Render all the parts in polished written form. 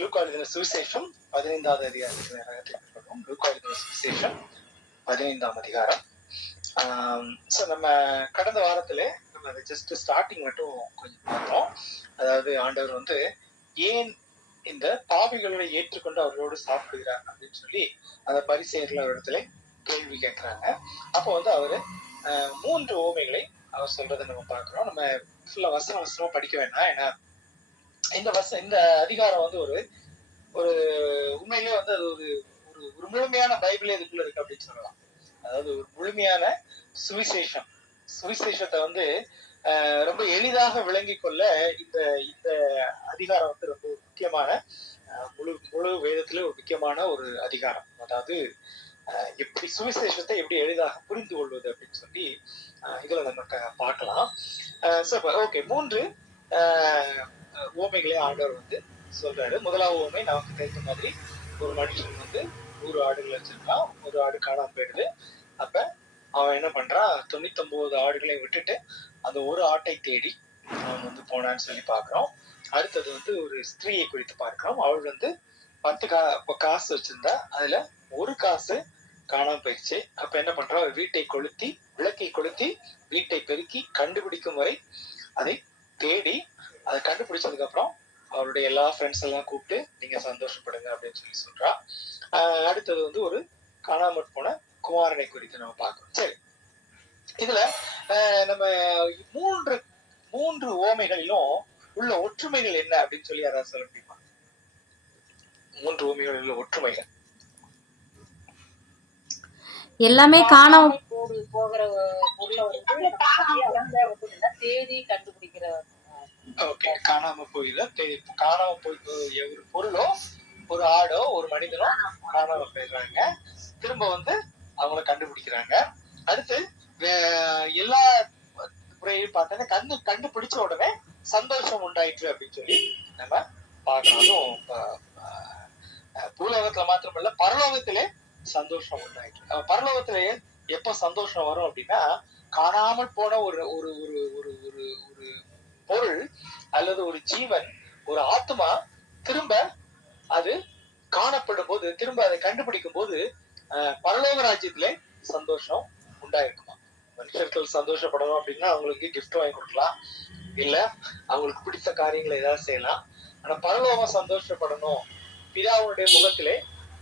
லூக்கா எழுதின சுவிசேஷம் 15வது அதிகாரத்தில் லூக்கா எழுதின சுவிசேஷம் 15ஆம் அதிகாரம். ஸோ நம்ம கடந்த வாரத்துல நம்ம அதை ஜஸ்ட் ஸ்டார்டிங் மட்டும் கொஞ்சம் பார்த்தோம். அதாவது ஆண்டவர் வந்து ஏன் இந்த பாவிகளை ஏற்றுக்கொண்டு அவர்களோடு சாப்பிடுகிறார் அப்படின்னு சொல்லி அந்த பரிசேயர்கள் இடத்துல கேள்வி கேட்கிறாங்க. அப்போ வந்து அவரு 3 ஓமைகளை அவர் சொல்றதை நம்ம பார்க்கிறோம். நம்ம ஃபுல்லா வசனமா படிக்க வேண்டாம். ஏன்னா இந்த அதிகாரம் வந்து ஒரு ஒரு உண்மையிலே வந்து அது ஒரு ஒரு முழுமையான பைபிளே இதுக்குள்ள இருக்கு அப்படின்னு சொல்லலாம். அதாவது ஒரு முழுமையான சுவிசேஷத்தை வந்து ரொம்ப எளிதாக விளங்கி கொள்ள இந்த இந்த அதிகாரம் வந்து ரொம்ப முக்கியமான முழு வேதத்திலே ஒரு முக்கியமான ஒரு அதிகாரம். அதாவது எப்படி சுவிசேஷத்தை எப்படி எளிதாக புரிந்து கொள்வது அப்படின்னு சொல்லி இதுல நம்ம பார்க்கலாம். ஓகே, 3 ஓமைகளே ஆண்டவர் வந்து சொல்றாரு. முதலாவது ஓமை நமக்கு தெரிஞ்ச மாதிரி, ஒரு மனுஷன் வந்து 100 ஆடுகள் வச்சிருக்கான். ஒரு ஆடு காணாம போயிடுது. அப்ப அவன் என்ன பண்றான், 99 ஆடுகளை விட்டுட்டு அந்த ஒரு ஆட்டை தேடி அவன் வந்து போனான்னு சொல்லி பாக்குறோம். அடுத்தது வந்து ஒரு ஸ்திரீயை குறித்து பார்க்கிறோம். அவள் வந்து 10 காசு வச்சிருந்தா, அதுல ஒரு காசு காணாம போயிடுச்சு. அப்ப என்ன பண்றா, விளக்கை கொளுத்தி வீட்டை பெருக்கி கண்டுபிடிக்கும் வரை அதை தேடி அதை கண்டுபிடிச்சதுக்கு அப்புறம் அவருடைய எல்லா ஃப்ரெண்ட்ஸ் எல்லாம் கூப்பிட்டு நீங்க சந்தோஷப்படுங்க அப்படின்னு சொல்லி சொல்றா. அடுத்தது வந்து ஒரு காணாமற் போன குமாரனை குறித்து நம்ம பார்க்கணும். சரி, இதுல நம்ம மூன்று ஓமைகளிலும் உள்ள ஒற்றுமைகள் என்ன அப்படின்னு சொல்லி யாராவது சொல்ல முடியுமா? 3 ஓமைகளில் உள்ள ஒற்றுமைகள் எல்லாமே காணாம போகிற பொருளை தேடி கண்டுபிடிக்கிற. ஓகே, காணாம போய் ஒரு பொருளோ ஒரு ஆடோ ஒரு மனிதனோ காணாம போயிடுறாங்க. திரும்ப வந்து அவங்கள கண்டுபிடிக்கிறாங்க. அடுத்து எல்லா முறையும் பார்த்தா கண்டுபிடிச்ச உடனே சந்தோஷம் உண்டாயிற்று அப்படின்னு சொல்லி நம்ம பார்க்கணும். பூலோகத்துல மாத்திரமல்ல, பரலோகத்திலே சந்தோஷம் உண்டாயிற்று. பரலோகத்திலேயே எப்ப சந்தோஷம் வரும் அப்படின்னா, காணாமல் போன ஒரு ஒரு ஒரு ஒரு ஒரு ஒரு பொருள் அல்லது ஒரு ஜீவன், ஒரு ஆத்மா திரும்ப அது காணப்படும் போது, திரும்ப அதை கண்டுபிடிக்கும் போது பரலோக ராஜ்யத்திலே சந்தோஷம் உண்டாயிருக்குமா. மனுஷர்கள் சந்தோஷப்படணும் அப்படின்னா அவங்களுக்கு கிஃப்ட் வாங்கி கொடுக்கலாம், இல்ல அவங்களுக்கு பிடித்த காரியங்களை ஏதாவது செய்யலாம். ஆனா பரலோகம் சந்தோஷப்படணும், பிதாவுடைய முகத்திலே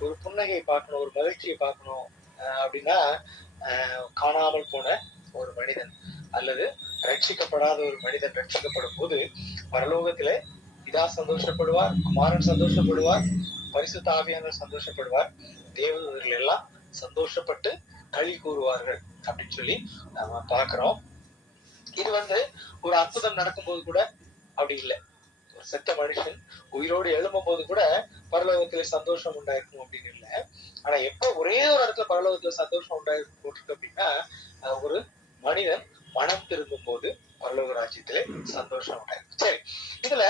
ஒரு புன்னகை பார்க்கணும், ஒரு மகிழ்ச்சியை பார்க்கணும் அப்படின்னா, காணாமல் போன ஒரு மனிதன் அல்லது ரட்சிக்கப்படாத ஒரு மனிதன் ரட்சிக்கப்படும் போது பரலோகத்திலே பிதா சந்தோஷப்படுவார், குமாரன் சந்தோஷப்படுவார், பரிசுத்த ஆவியானவர் சந்தோஷப்படுவார், தேவதூதர்கள் எல்லாம் சந்தோஷப்பட்டு களி கூறுவார்கள் அப்படின்னு சொல்லி நம்ம பாக்குறோம். இது வந்து ஒரு அற்புதம் நடக்கும்போது கூட அப்படி இல்லை. ஒரு செத்த மனுஷன் உயிரோடு எழும்பும் போது கூட பரலோகத்துல சந்தோஷம் உண்டாயிருக்கும் அப்படின்னு இல்லை. ஆனா எப்ப ஒரே ஒரு இடத்துல பரலோகத்துல சந்தோஷம் உண்டாயிருக்கும் போட்டிருக்கு அப்படின்னா, ஒரு மனிதன் மனம் திரும்பும் போது பரலோக ராஜ்யத்திலே சந்தோஷம் உண்டாயிருக்கும். சரி, இதுல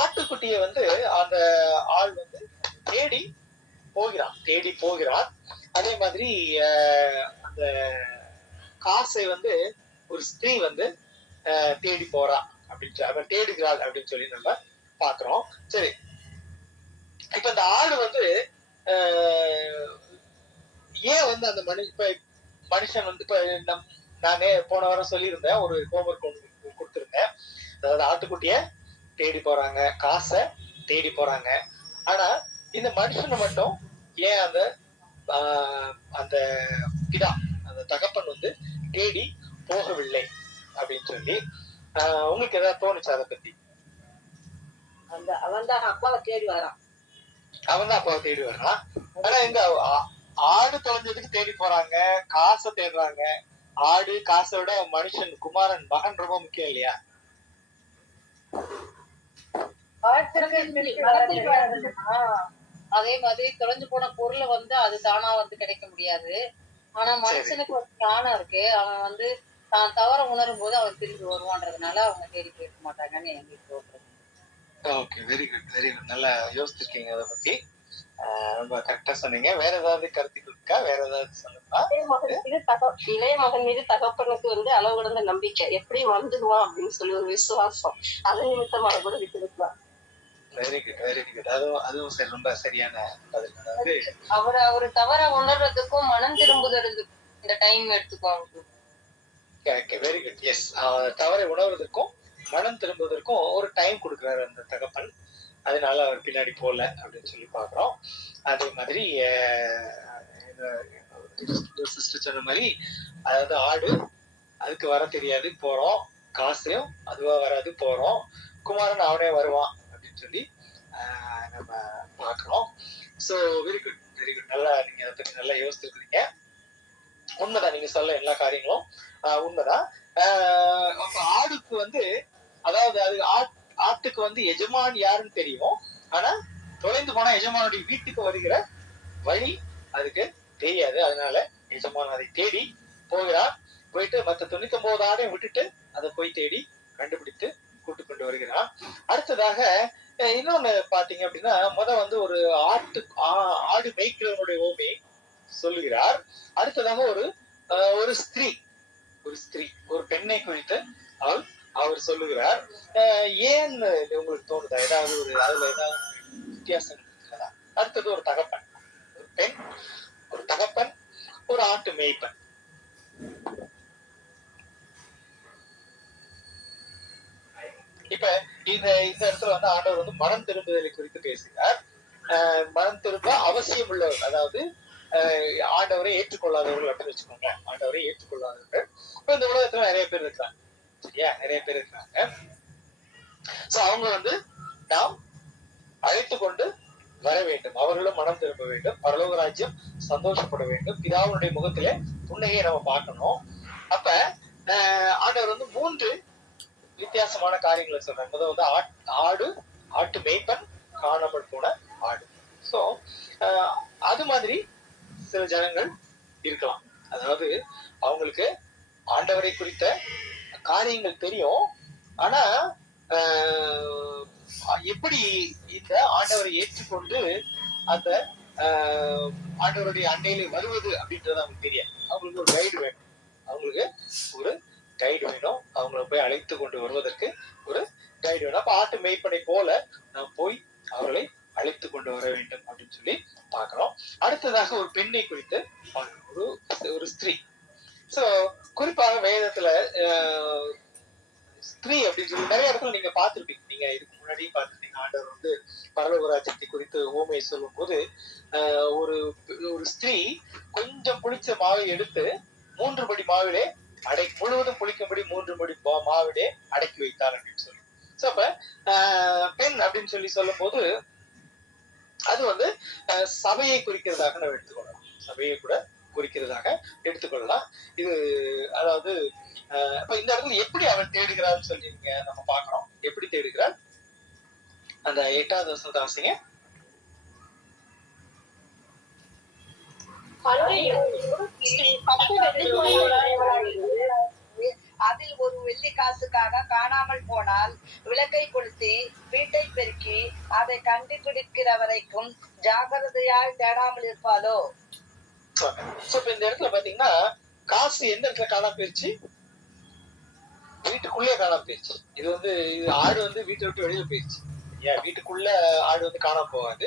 ஆட்டுக்குட்டிய வந்து அந்த ஆள் வந்து தேடி போகிறான். அதே மாதிரி அந்த காசை வந்து ஒரு ஸ்திரீ வந்து தேடி போறா அப்படின்னு தேடுகிறாள் அப்படின்னு சொல்லி நம்ம பாக்குறோம். சரி, இப்ப இந்த ஆடு வந்து ஏன் வந்து அந்த மனுஷன் வந்து இப்ப நானே போன வாரம் சொல்லியிருந்தேன், ஒரு ஹோம்ஒர்க் கொடுத்திருந்தேன். அதாவது ஆட்டுக்குட்டிய தேடி போறாங்க, காசை தேடி போறாங்க. ஆனா இந்த மனுஷனை மட்டும் ஏன் அந்த அந்த பிதா, அந்த தகப்பன் வந்து தேடி போகவில்லை அப்படின்னு சொல்லி உங்களுக்கு ஏதாவது தோணுச்சு அதை பத்தி? அவன் தான் அப்பாவை தேடி வரான். ஆனா இந்த ஆடு தொலைஞ்சதுக்கு தேடி போறாங்க, காசை தேடுறாங்க. ஆடு காசை விட மனுஷன், குமாரன், மகன் ரொம்ப முக்கியம் இல்லையா? அதே மாதிரி தொலைஞ்சு போன பொருளை வந்து அது தானா வந்து கிடைக்க முடியாது. ஆனா மனுஷனுக்கு ஒரு ஞானம் இருக்கு. அவன் வந்து தான் தவற உணரும் போது அவன் திரும்பி வருவான்றதுனால அவங்க தேடி போயிருக்க மாட்டாங்கன்னு எங்களுக்கு தோன்றது. Okay, very good, very good. நல்லா யோசிச்சிருக்கீங்க அதை பத்தி. ரொம்ப கரெக்டா சொன்னீங்க. வேற ஏதாவது கருத்துக்கள் இருக்கா? வேற ஏதாவது சொல்லுங்களா? இளைய மகன் மீது தகப்பனுக்கு வந்து அளவு கடந்த நம்பிக்கை, எப்படி வந்துடுவான் அப்படின்னு சொல்லி ஒரு விசுவாசம், அது நிமித்தமாக கூட விட்டு இருக்கலாம். Very good very good. அதுவும் சரி, ரொம்ப சரியான பதில். அதாவது அவரு தவற உணர்றதுக்கும் மனம் திரும்புதலுக்கும் இந்த டைம் எடுத்துக்கோங்க. Very good. எஸ், தவறை உணர்வதற்கும் மனம் திரும்புவதற்கும் ஒரு டைம் கொடுக்குறாரு அந்த தகப்பன். அதனால அவர் பின்னாடி போல அப்படின்னு சொல்லி பாக்குறோம். அதே மாதிரி சிஸ்டர் சொன்ன மாதிரி, அதாவது ஆடு அதுக்கு வர தெரியாது, போறோம். காசையும் அதுவா வராது, போறோம். குமாரன் அவனே வருவான் அப்படின்னு சொல்லி நம்ம பாக்குறோம். So very good very good. நல்லா நீங்க அதை பத்தி நல்லா யோசிச்சிருக்கீங்க. உண்மைதான், நீங்க சொல்ல எல்லா காரியங்களும் உண்மைதான். அப்ப ஆடுக்கு வந்து, அதாவது அது ஆட்டுக்கு வந்து எஜமான் யாருன்னு தெரியும். ஆனா தொலைந்து போனா எஜமானுடைய வீட்டுக்கு வருகிற வழி அதுக்கு தெரியாது. அதனால எஜமான் அதை தேடி போகிறார். போயிட்டு மத்த 99 ஆடையும் விட்டுட்டு அதை போய் தேடி கண்டுபிடித்து கூட்டு கொண்டு வருகிறான். அடுத்ததாக இன்னொன்னு பாத்தீங்க அப்படின்னா, வந்து ஒரு ஆடு மேய்க்கிறவனுடைய ஓமை சொல்லுகிறார். அடுத்ததாக ஒரு ஸ்திரீ ஒரு பெண்ணை குறித்து அவர் சொல்லுகிறார். ஏன் உங்களுக்கு தோணுதா? ஏதாவது அதுல ஏதாவது வித்தியாசம் இருக்கிறதா? அடுத்தது ஒரு தகப்பன், ஒரு பெண், ஒரு தகப்பன், ஒரு ஆட்டு மேய்ப்பன். இப்ப இந்த இடத்துல வந்து ஆண்டவர் வந்து மனம் திரும்புதலை குறித்து பேசுகிறார். மனம் திரும்ப அவசியம் உள்ளவர், அதாவது ஆண்டவரை ஏற்றுக்கொள்ளாதவர்கள் அப்படின்னு வச்சுக்கோங்க. ஆண்டவரை ஏற்றுக்கொள்ளாதவர்கள் இந்த உலகத்துல நிறைய பேர் இருக்கிறாங்க, சரியா? நிறைய பேர் இருக்கிறாங்க. சோ அவங்க வந்து நாம் அழைத்து கொண்டு வர வேண்டும். அவர்களும் மனம் திரும்ப வேண்டும். பரலோக ராஜ்யம் சந்தோஷப்பட வேண்டும். பிதாவுடைய முகத்திலே புன்னகையை நம்ம பார்க்கணும். அப்ப ஆண்டவர் வந்து 3 வித்தியாசமான காரியங்களை சொல்றாங்க. முதல் வந்து ஆட்டு மேய்ப்பன், காணாமல் போன ஆடு. சோ அது மாதிரி சில ஜனங்கள் இருக்கலாம். அதாவது அவங்களுக்கு ஆண்டவரை குறித்த காரியங்கள் தெரியும். ஆனா எப்படி இந்த ஆண்டவரை ஏற்றுக்கொண்டு அந்த ஆண்டவருடைய அண்டையில வருவது அப்படின்றது அவங்களுக்கு தெரியாது. அவங்களுக்கு ஒரு கைடு வேணும். அவங்களை போய் அழைத்து கொண்டு வருவதற்கு ஒரு கைடு வேணும். அப்ப ஆட்டு மேய்ப்பனை போல நாம் போய் அவர்களை அழைத்து கொண்டு வர வேண்டும் அப்படின்னு சொல்லி பாக்குறோம். அடுத்ததாக ஒரு பெண்ணை குறித்து ஒரு ஸ்திரீ. சோ குறிப்பாக வேதத்துல ஸ்திரீ அப்படின்னு சொல்லி நிறைய இடத்துல நீங்க பார்த்திருப்பீங்க. நீங்க இதுக்கு முன்னாடியும் பார்த்திருப்பீங்க. ஆண்டவர் வந்து பரலோக ராஜ்யத்தை குறித்து ஊமையை சொல்லும் போது ஒரு ஸ்திரீ கொஞ்சம் புளிச்ச மாவை எடுத்து 3 படி மாவிலே முழுவதும் புளிக்கும்படி 3 படி மாவிலே அடக்கி வைத்தார் அப்படின்னு சொல்லி. சோ அப்ப பெண் அப்படின்னு சொல்லி சொல்லும் போது அது வந்து சபையை குறிக்கிறதாக நம்ம எடுத்துக்கொள்ளலாம். சபையை கூட குறிக்கிறதாக எடுத்துக்கொள்ளலாம். இது அதாவது இப்ப இந்த இடத்துல எப்படி அவள் தேடுகிறான்னு சொல்லி நம்ம பார்க்கணும். எப்படி தேடுகிறாள்? அந்த 8வது வசனத்தை வாசிங்க. அதில் ஒரு வெள்ளி காசுக்காக காணாமல் போனால் விளக்கை கொளுத்தி வீட்டை பெருக்கி அதை கண்டுபிடிக்கிற வரைக்கும் ஜாகிரதையாய் தேடாமல் இருப்பாளோ? இந்த இடத்துல பாத்தீங்கன்னா காசு எந்த இடத்துல காணாம போயிடுச்சு? வீட்டுக்குள்ளே காணாம போயிடுச்சு. இது ஆடு வந்து வீட்டை விட்டு வெளியில போயிடுச்சு. வீட்டுக்குள்ள ஆடு வந்து காணாம போகாது.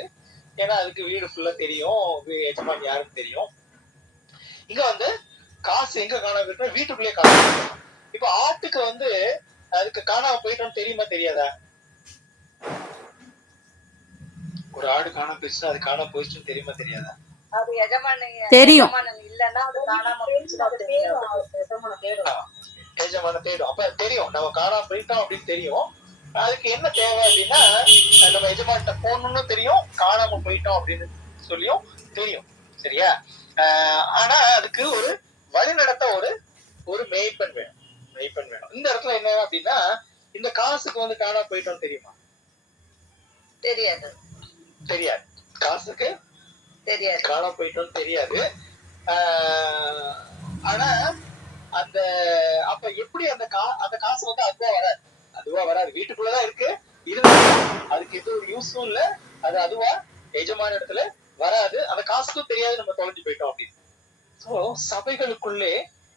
ஏன்னா அதுக்கு வீடு ஃபுல்லா தெரியும், எஜமான் யாருன்னு தெரியும். இங்க வந்து காசு எங்க காணாம போயிட்டோம்? வீட்டுக்குள்ளே காணாம. இப்ப ஆட்டுக்கு வந்து அதுக்கு காணாம போயிட்டோம்னு தெரியுமா தெரியாதா? ஒரு ஆடு காணாம போயிடுச்சுன்னா அது காணாம போயிடுச்சுன்னு தெரியுமா தெரியாதா? அது தெரியும். இல்லன்னா அது காணாம எஜமான தேடும். அப்ப தெரியும் நம்ம காணாம போயிட்டோம் அப்படின்னு தெரியும். அதுக்கு என்ன தேவை அப்படின்னா, நம்ம எஜமான்கிட்ட போகணும்னு தெரியும், காணாம போயிட்டோம் அப்படின்னு சொல்லியும் தெரியும், சரியா? ஆனா அதுக்கு ஒரு வழி நடத்த ஒரு மேய்ப்பன் வேணும். இந்த இடத்துல என்ன அப்படின்னா, இந்த காசுக்கு வந்து காணாம போயிட்டோம் தெரியுமா? தெரியாது. காசுக்கு தெரியாது, காணாம போயிட்டோம் தெரியாது. ஆனா அந்த அப்ப எப்படி அந்த காசு வந்து அதுவா வராது. வீட்டுக்குள்ளதான் இருக்கு. அதுக்கு எது ஒரு யூஸும் இல்ல. அது அதுவா எஜமான இடத்துல வராது. அந்த காசுக்கும் தெரியாது நம்ம தொலைஞ்சு போயிட்டோம் அப்படின்னு. சோ சபைகளுக்குள்ளே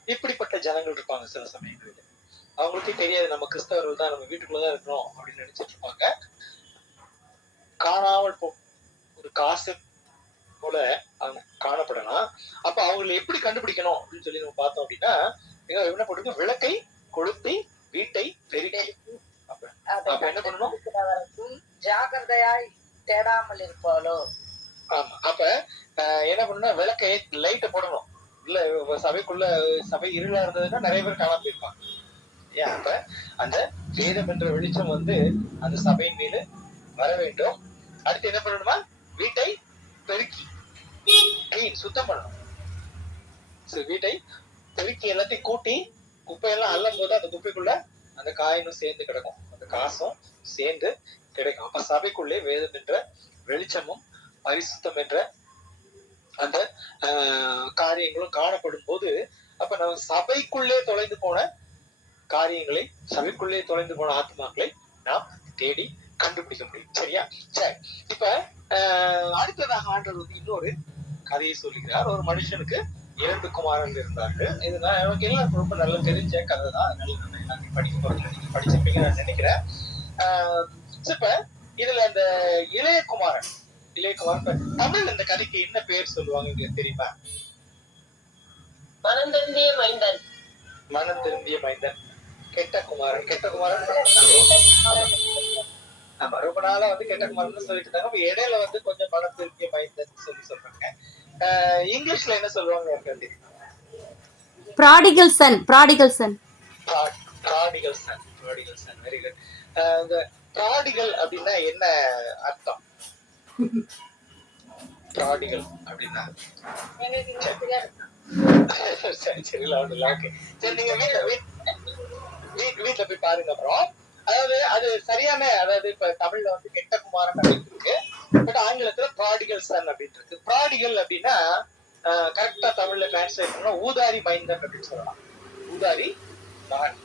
இப்படிப்பட்ட ஜனங்கள் இருப்பாங்க. சில சமயங்களில் அவங்களுக்கே தெரியாது நம்ம கிறிஸ்தவர்கள் தான், நம்ம வீட்டுக்குள்ளதான் இருக்கணும் அப்படின்னு நினைச்சிட்டு இருப்பாங்க. காசு போல அவங்க காணப்படலாம். அப்ப அவங்களை எப்படி கண்டுபிடிக்கணும் அப்படின்னு சொல்லி நம்ம பார்த்தோம் அப்படின்னா, என்ன போட்டுருக்கு, விளக்கை கொளுத்தி வீட்டை பெருக்கி. அப்ப என்ன பண்ணணும், ஜாகிரதையாய் தேடாமல் இருப்பாளோ. ஆமா. அப்ப என்ன பண்ணணும், விளக்கை லைட்டை போடணும். இல்ல சபைக்குள்ள சபை இருளா இருந்ததுன்னா நிறைய பேர் காணாம போயிருப்பாங்க. ஏன், அப்ப அந்த வேதம் என்ற வெளிச்சம் வந்து அந்த சபையின் மீது வர வேண்டும். அடுத்து என்ன பண்ணணுமா, வீட்டை பெருக்கி கிளீன் சுத்தம் பண்ணணும். வீட்டை பெருக்கி எல்லாத்தையும் கூட்டி குப்பையெல்லாம் அள்ளும் போது அந்த குப்பைக்குள்ள அந்த காயினும் சேர்ந்து கிடக்கும், அந்த காசும் சேர்ந்து கிடைக்கும். அப்ப சபைக்குள்ளே வேதம் என்ற வெளிச்சமும் பரிசுத்தம் என்ற அந்த காரியங்களும் காணப்படும் போது, அப்ப நம்ம சபைக்குள்ளே தொலைந்து போன காரியங்களை, சபைக்குள்ளே தொலைந்து போன ஆத்மாக்களை நாம் தேடி கண்டுபிடிக்க முடியும். சரியா? சரி. இப்ப அடுத்ததாக ஆண்டவர் வந்து இன்னொரு கதையை சொல்லுகிறார். ஒரு மனுஷனுக்கு 2 குமாரர்கள் இருந்தார்கள். இது நமக்கு எல்லாம் ரொம்ப நல்லா தெரிஞ்ச கதை தான். அதனால படிக்க போறது நீங்க படிச்சிருப்பீங்க நான் நினைக்கிறேன். இப்ப இதுல அந்த இளையகுமாரன் தமிழ் இந்த கதைக்கு என்ன பேர் சொல்லுவாங்க உங்களுக்கு தெரியுமா? மனம் திருந்திய மைந்தன். மனம் திருந்திய மைந்தன். கெட்ட குமாரன். ஆமா, ரொம்ப நாளா வந்து கெட்ட குமாரன் சொல்லிட்டு இருந்தாங்க. இடையில வந்து கொஞ்சம் மனம் திருந்திய மைந்தன் சொல்றாங்க. இங்கிலீஷ்ல என்ன சொல்லுவாங்க எனக்கு தெரியும்? prodigal son. Very good. இந்த ப்ராடிகல் அப்படின்னா என்ன அர்த்தம்? ப்ராடிகல் அப்படின்னா சரி ஓகே. சரி, நீங்க வீட்டுல போய் பாருங்க. அப்புறம் அதாவது அது சரியான, அதாவது இப்ப தமிழ்ல வந்து கெட்ட குமாரன் அப்படின்னு இருக்கு, பட் ஆங்கிலத்துல ப்ராடிகல் சன் அப்படின்னு இருக்கு. ப்ராடிகல் அப்படின்னா கரெக்டா தமிழ்ல டிரான்ஸ்லேட் பண்ணா ஊதாரி மைந்தன் அப்படின்னு சொல்லலாம். ஊதாரி மகன்.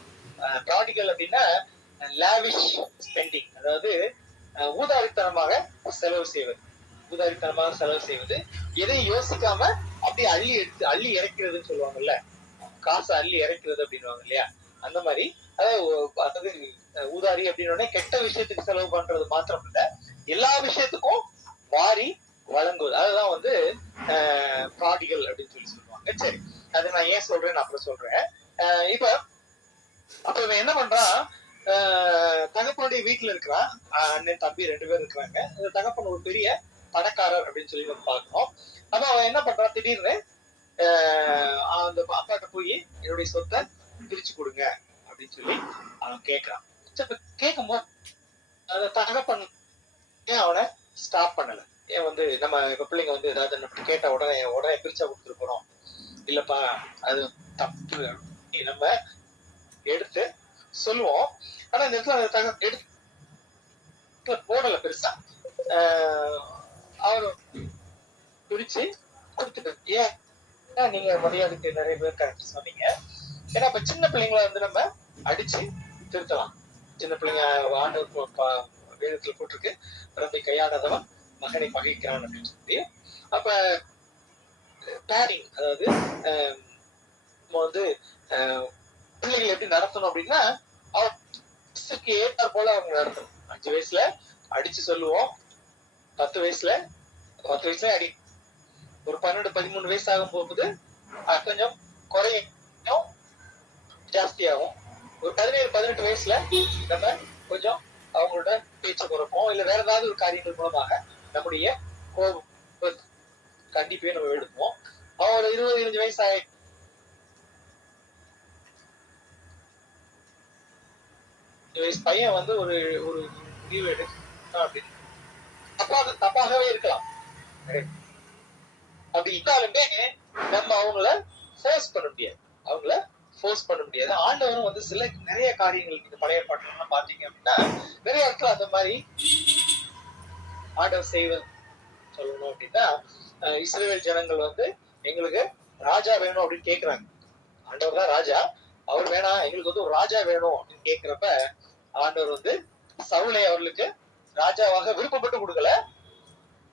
ப்ராடிகல் அப்படின்னா லாவிஷ் ஸ்பெண்டிங், அதாவது ஊதாரித்தனமாக செலவு செய்வது, எதையும் யோசிக்காம அப்படியே அள்ளி இறக்கிறதுன்னு சொல்லுவாங்கல்ல, காசை அள்ளி இறக்கிறது அப்படின்னுவாங்க இல்லையா, அந்த மாதிரி. அதாவது ஊதாரி அப்படின்னு கெட்ட விஷயத்துக்கு செலவு பண்றது மாத்திரம் இல்ல, எல்லா விஷயத்துக்கும் வாரி வழங்குவது, அதுதான் வந்து ப்ராடிகல் அப்படின்னு சொல்லி சொல்லுவாங்க. சரி, அது நான் ஏன் சொல்றேன் நான் அப்புறம் சொல்றேன். இப்ப இவன் என்ன பண்றான், தகப்பனுடைய வீட்டுல இருக்கிறான். அண்ணன் தம்பி 2 பேர் இருக்கிறாங்க. இந்த தகப்பன் ஒரு பெரிய பணக்காரர் அப்படின்னு சொல்லி நம்ம பார்க்கணும். அப்ப அவன் என்ன பண்றான், திடீர்னு அந்த அப்பாட்ட போய் என்னுடைய சொத்தை பிரிச்சு கொடுங்க அப்படின்னு சொல்லி அவன் கேட்கிறான். கேட்கும்போது அந்த தகப்பன் ஏன் அவனை ஸ்டாப் பண்ணல? ஏன் வந்து நம்ம இப்ப பிள்ளைங்க வந்து ஏதாவது நம்ம கேட்ட உடனே பிரிச்சா கொடுத்துட்டு போறோம், இல்லப்பா அது தப்பு நம்ம எடுத்து சொல்லுவோம். ஆனா இந்த இடத்துல எடுத்து போடல பெருசா. அவரு பிரிச்சு கொடுத்துட்டு, ஏன் நீங்க மரியாதைக்கு நிறைய பேர் கரெக்ட் சொன்னீங்க. ஏன்னா இப்ப சின்ன பிள்ளைங்களை வந்து நம்ம அடிச்சு திருத்தலாம். சின்ன பிள்ளைங்க ஆண்டவர் வேதத்துல போட்டிருக்கு, பிறந்தை கையாடாதவன் மகனை பகைக்கிறான் அப்படின்னு சொல்லி. அப்ப பேரிங், அதாவது நம்ம வந்து பிள்ளைகளை எப்படி நடத்தணும் அப்படின்னா, அவருக்கு ஏற்றார் போல அவங்க நடத்தணும். 5 வயசுல அடிச்சு சொல்லுவோம், 10 வயசுல அடி, ஒரு 12-13 வயசு ஆகும் போகுது கொஞ்சம் குறையும், ஜாஸ்தியாகும். ஒரு 17-18 வயசுல நம்ம கொஞ்சம் அவங்களோட பேச்சை குறைப்போம், இல்ல வேற ஏதாவது ஒரு காரியங்கள் மூலமாக நம்முடைய கண்டிப்பையும் நம்ம எடுப்போம். அவங்களோட 20-25 வயசு பையன் வந்து ஒரு முடிவு எடுக்கணும் அப்படின்னு தப்பாகவே இருக்கலாம். அப்படி இருந்தாலுமே நம்ம அவங்கள ஃபோர்ஸ் பண்ண முடியாது. ஆண்டவரும் வந்து நிறைய காரியங்கள் நீங்க பழைய பாட்டுல பாத்தீங்க அப்படின்னா நிறைய இடத்துல அந்த மாதிரி ஆண்டவர் செய்வது சொல்லணும் அப்படின்னா, இஸ்ரவேல் ஜனங்கள் வந்து எங்களுக்கு ராஜா வேணும் அப்படின்னு கேக்குறாங்க. ஆண்டவர் தான் ராஜா, அவர் வேணாம், எங்களுக்கு வந்து ஒரு ராஜா வேணும் அப்படின்னு கேக்குறப்ப ஆண்டவர் வந்து சவுலை அவர்களுக்கு ராஜாவாக விருப்பப்பட்டு கொடுக்கல.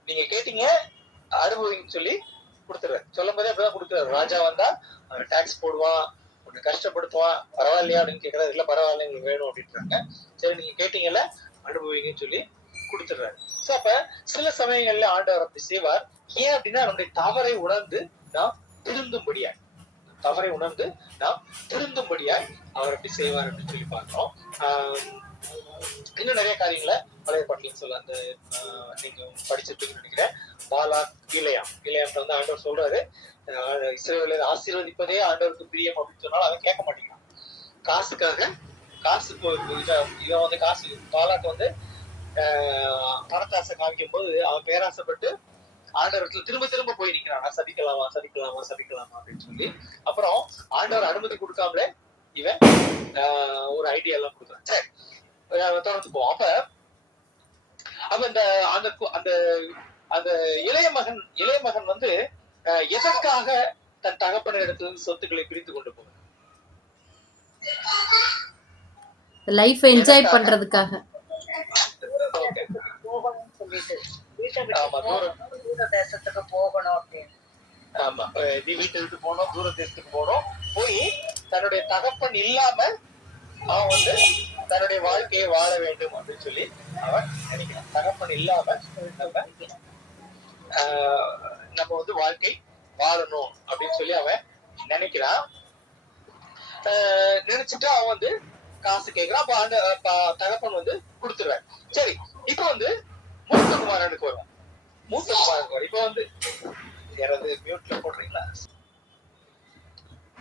நீங்க கேட்டீங்க அனுபவின்னு சொல்லி கொடுத்துறாரு. சொல்லும் போதே அப்படிதான் கொடுக்குறாரு. ராஜா வந்தா அவன் டாக்ஸ் போடுவான், உன்னை கஷ்டப்படுத்துவான், பரவாயில்லையா அப்படின்னு கேட்கறாரு. இல்ல பரவாயில்ல எங்களுக்கு வேணும் அப்படின்றாங்க. சரி நீங்க கேட்டீங்கல்ல அனுபவிங்கன்னு சொல்லி கொடுத்துடுறாரு. சோ அப்ப சில சமயங்கள்ல ஆண்டவர் அப்படி செய்வார். ஏன் அப்படின்னா நம்முடைய தவறை உணர்ந்து நாம் திருந்தும்படியாய் அவர் எப்படி செய்வார் அப்படின்னு சொல்லி பார்க்கிறோம். இன்னும் நிறைய காரியங்களை பழைய பாட்டிலும் சொல்ல அந்த நீங்க படிச்சிருப்பீங்கன்னு நினைக்கிறேன். பாலாக் கிளையாம் வந்து ஆண்டவர் சொல்றாரு, இஸ்ரவேலை ஆசீர்வதிப்பதே ஆண்டவருக்கு பிரியம் அப்படின்னு சொன்னாலும் அவன் கேட்க மாட்டேங்கிறான். காசுக்கு இவன் வந்து காசு பாலாக்கு வந்து பணத்தாசை காமிக்கும் போது அவன் பேராசைப்பட்டு ஆண்டவரத்துல திரும்ப போய் நிக்கிறான். சபிக்கலாமா அப்படின்னு சொல்லி. அப்புறம் ஆண்டவர் அனுமதி கொடுக்காமலே இவன் ஒரு ஐடியா எல்லாம் கொடுக்குறான். சரி, தொடர்ந்து போவோம். அப்ப அந்த இளைய மகன் வந்து எதற்காக தன் தகப்பன இடத்துல சொத்துக்களை பிரித்து கொண்டு போகிறான்? லைஃப் என்ஜாய் பண்றதுக்காக. தேசத்துக்கு போகணும் அப்படின்னு. ஆமா, வீட்டை விட்டு போனோம், தூர தேசத்துக்கு போனோம். போய் தன்னுடைய தகப்பன் இல்லாம அவன் வந்து தன்னுடைய வாழ்க்கையை வாழ வேண்டும் அப்படின்னு சொல்லி அவன் நினைக்கிறான். தகப்பன் இல்லாம நம்ம வந்து வாழ்க்கை வாழணும் அப்படின்னு சொல்லி அவன் நினைக்கிறான். நினைச்சிட்டு அவன் வந்து காசு கேட்கிறான். அப்ப அந்த தகப்பன் வந்து கொடுத்துருவார். சரி, இப்ப வந்து மூத்த குமாரனுக்கு வரும். இப்ப வந்து யாராவது மியூட்ல போடுறீங்களா?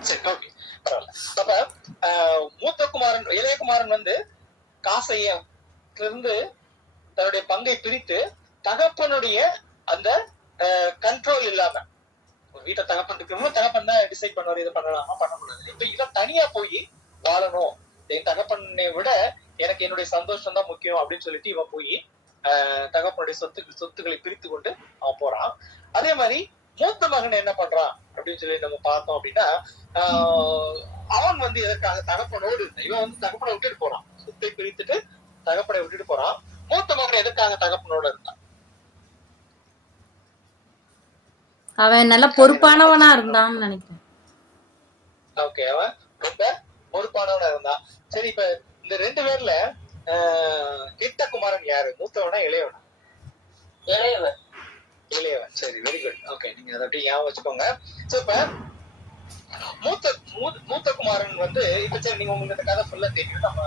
சரி, ஓகே, பரவாயில்ல. அப்ப இளைய குமாரன் வந்து காசைய இருந்து தன்னுடைய பங்கை பிரித்து தகப்பனுடைய அந்த கண்ட்ரோல் இல்லாம, ஒரு வீட்டை தகப்பன் இருக்கணும், தகப்பன் தான் டிசைட் பண்ணுவார் இதை பண்ணலாமா பண்ணக்கூடாது. இப்ப இவன் தனியா போய் வாழணும், என் தகப்பனை விட எனக்கு என்னுடைய சந்தோஷம் தான் முக்கியம் அப்படின்னு சொல்லிட்டு இவன் போய் தகப்பனுடைய சொத்துக்களை பிரித்து கொண்டு அவன் போறான். அதே மாதிரி மூத்த மகன் என்ன பண்றான் அப்படின்னு சொல்லி நம்ம பார்த்தோம் அப்படின்னா, அவன் வந்து எதற்காக தகப்பனோடு இவன் வந்து தகப்பனை விட்டுட்டு போறான். சொத்தை பிரித்துட்டு தகப்பனை விட்டுட்டு போறான். மூத்த மகன் எதற்காக தகப்பனோட இருந்தான்? அவன் நல்ல பொறுப்பானவனா இருந்தான்னு நினைக்கிறேன். ஓகே, அவன் ரொம்ப பொறுப்பானவனா இருந்தான். சரி, இப்ப இந்த ரெண்டு பேர்ல கெட்ட குமாரன் யாரு? மூத்தவனா இளையவனா? இளையவன். சரி, வெரி குட். ஓகே, நீங்க அதை அப்படியே ஞாபகம் வச்சுக்கோங்க. சோ இப்ப மூத்த குமாரன் வந்து இப்ப சரி, நீங்க உங்களுக்கு இந்த கதை சொல்ல தெரியும். நம்ம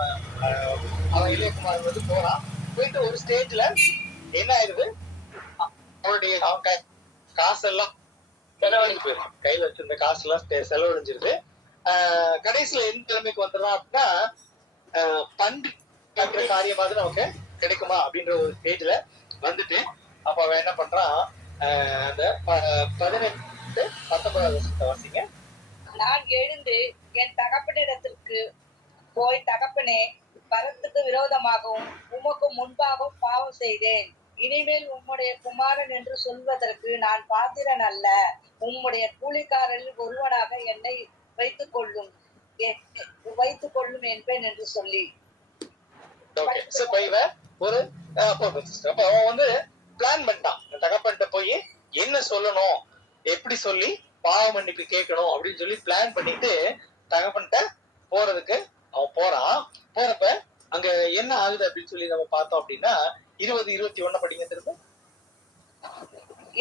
அவன் இளைய குமாரன் வந்து போறான். போயிட்டு ஒரு ஸ்டேஜ்ல என்ன ஆயிடுது, அவனுடைய அவன் காசெல்லாம் செலவழிஞ்சு போயிடும். கையில வச்சிருந்த காசு எல்லாம் செலவழிஞ்சிருது. கடைசியில எந்த நிலைமைக்கு வந்துடுறான் அப்படின்னா, பன்றி காட்டுற காரியமாக நமக்கு கிடைக்குமா அப்படின்ற ஒரு ஸ்டேஜ்ல வந்துட்டு, அப்ப அவன் என்ன பண்றான், அந்த 18-19 வாசிங்க. நான் எழுந்து என் தகப்பனிடத்திற்கு போய், தகப்பனே, பரத்துக்கு விரோதமாகவும் உமக்கு முன்பாகவும் பாவம் செய்தேன். இனிமேல் உம்முடைய குமாரன் என்று சொல்வதற்கு நான் பாத்திரன் அல்ல. உம்முடைய கூலிக்காரரில் ஒருவனாக என்னை வைத்துக் கொள்ளும் என்பேன் என்று சொல்லி ஒரு அவன் வந்து பிளான் பண்ணிட்டான். தகப்பன்கிட்ட போய் என்ன சொல்லணும், எப்படி சொல்லி பாவ மன்னிப்பு கேட்கணும் அப்படின்னு சொல்லி பிளான் பண்ணிட்டு தகப்பன்கிட்ட போறதுக்கு அவன் போறான். போறப்ப அங்க என்ன ஆகுது அப்படின்னு சொல்லி நம்ம பார்த்தோம் அப்படின்னா, 20-21 படிங்க திரும்ப.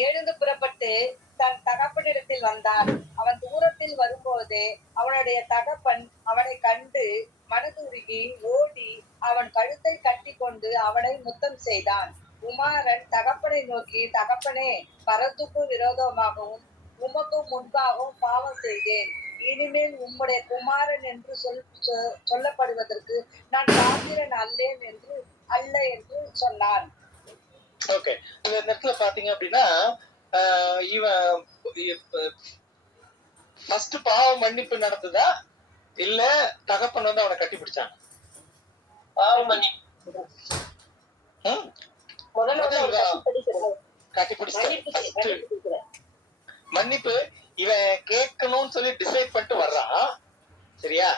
எழுந்து புறப்பட்டு தன் தகப்பனிடத்தில் வந்தான். அவன் தூரத்தில் வரும்போது அவனுடைய தகப்பன் அவனை கண்டு மனதுருகி ஓடி அவன் கழுத்தை கட்டி கொண்டு அவனை முத்தம் செய்தான். குமாரன் தகப்பனை நோக்கி, தகப்பனே, பரத்துக்கு விரோதமாகவும் உமக்கு முன்பாகவும் பாவம் செய்தேன். இனிமேல் உம்முடைய குமாரன் என்று சொல்லப்படுவதற்கு நான் பாத்திரன் அல்ல என்று சொன்னான். ஓகே, இந்த நேரத்துல பாத்தீங்க அப்படின்னா, இவன் ஃபர்ஸ்ட் பாவ மன்னிப்பு நடந்ததா இல்ல தகப்பன் வந்து அவனை கட்டி பிடிச்சான்? பாவ மன்னிப்பு கட்டி பிடிச்சான். மன்னிப்பு இவன் கேட்கணும்னு சொல்லி டிசைட் பண்ணிட்டு வர்றான். சரியா,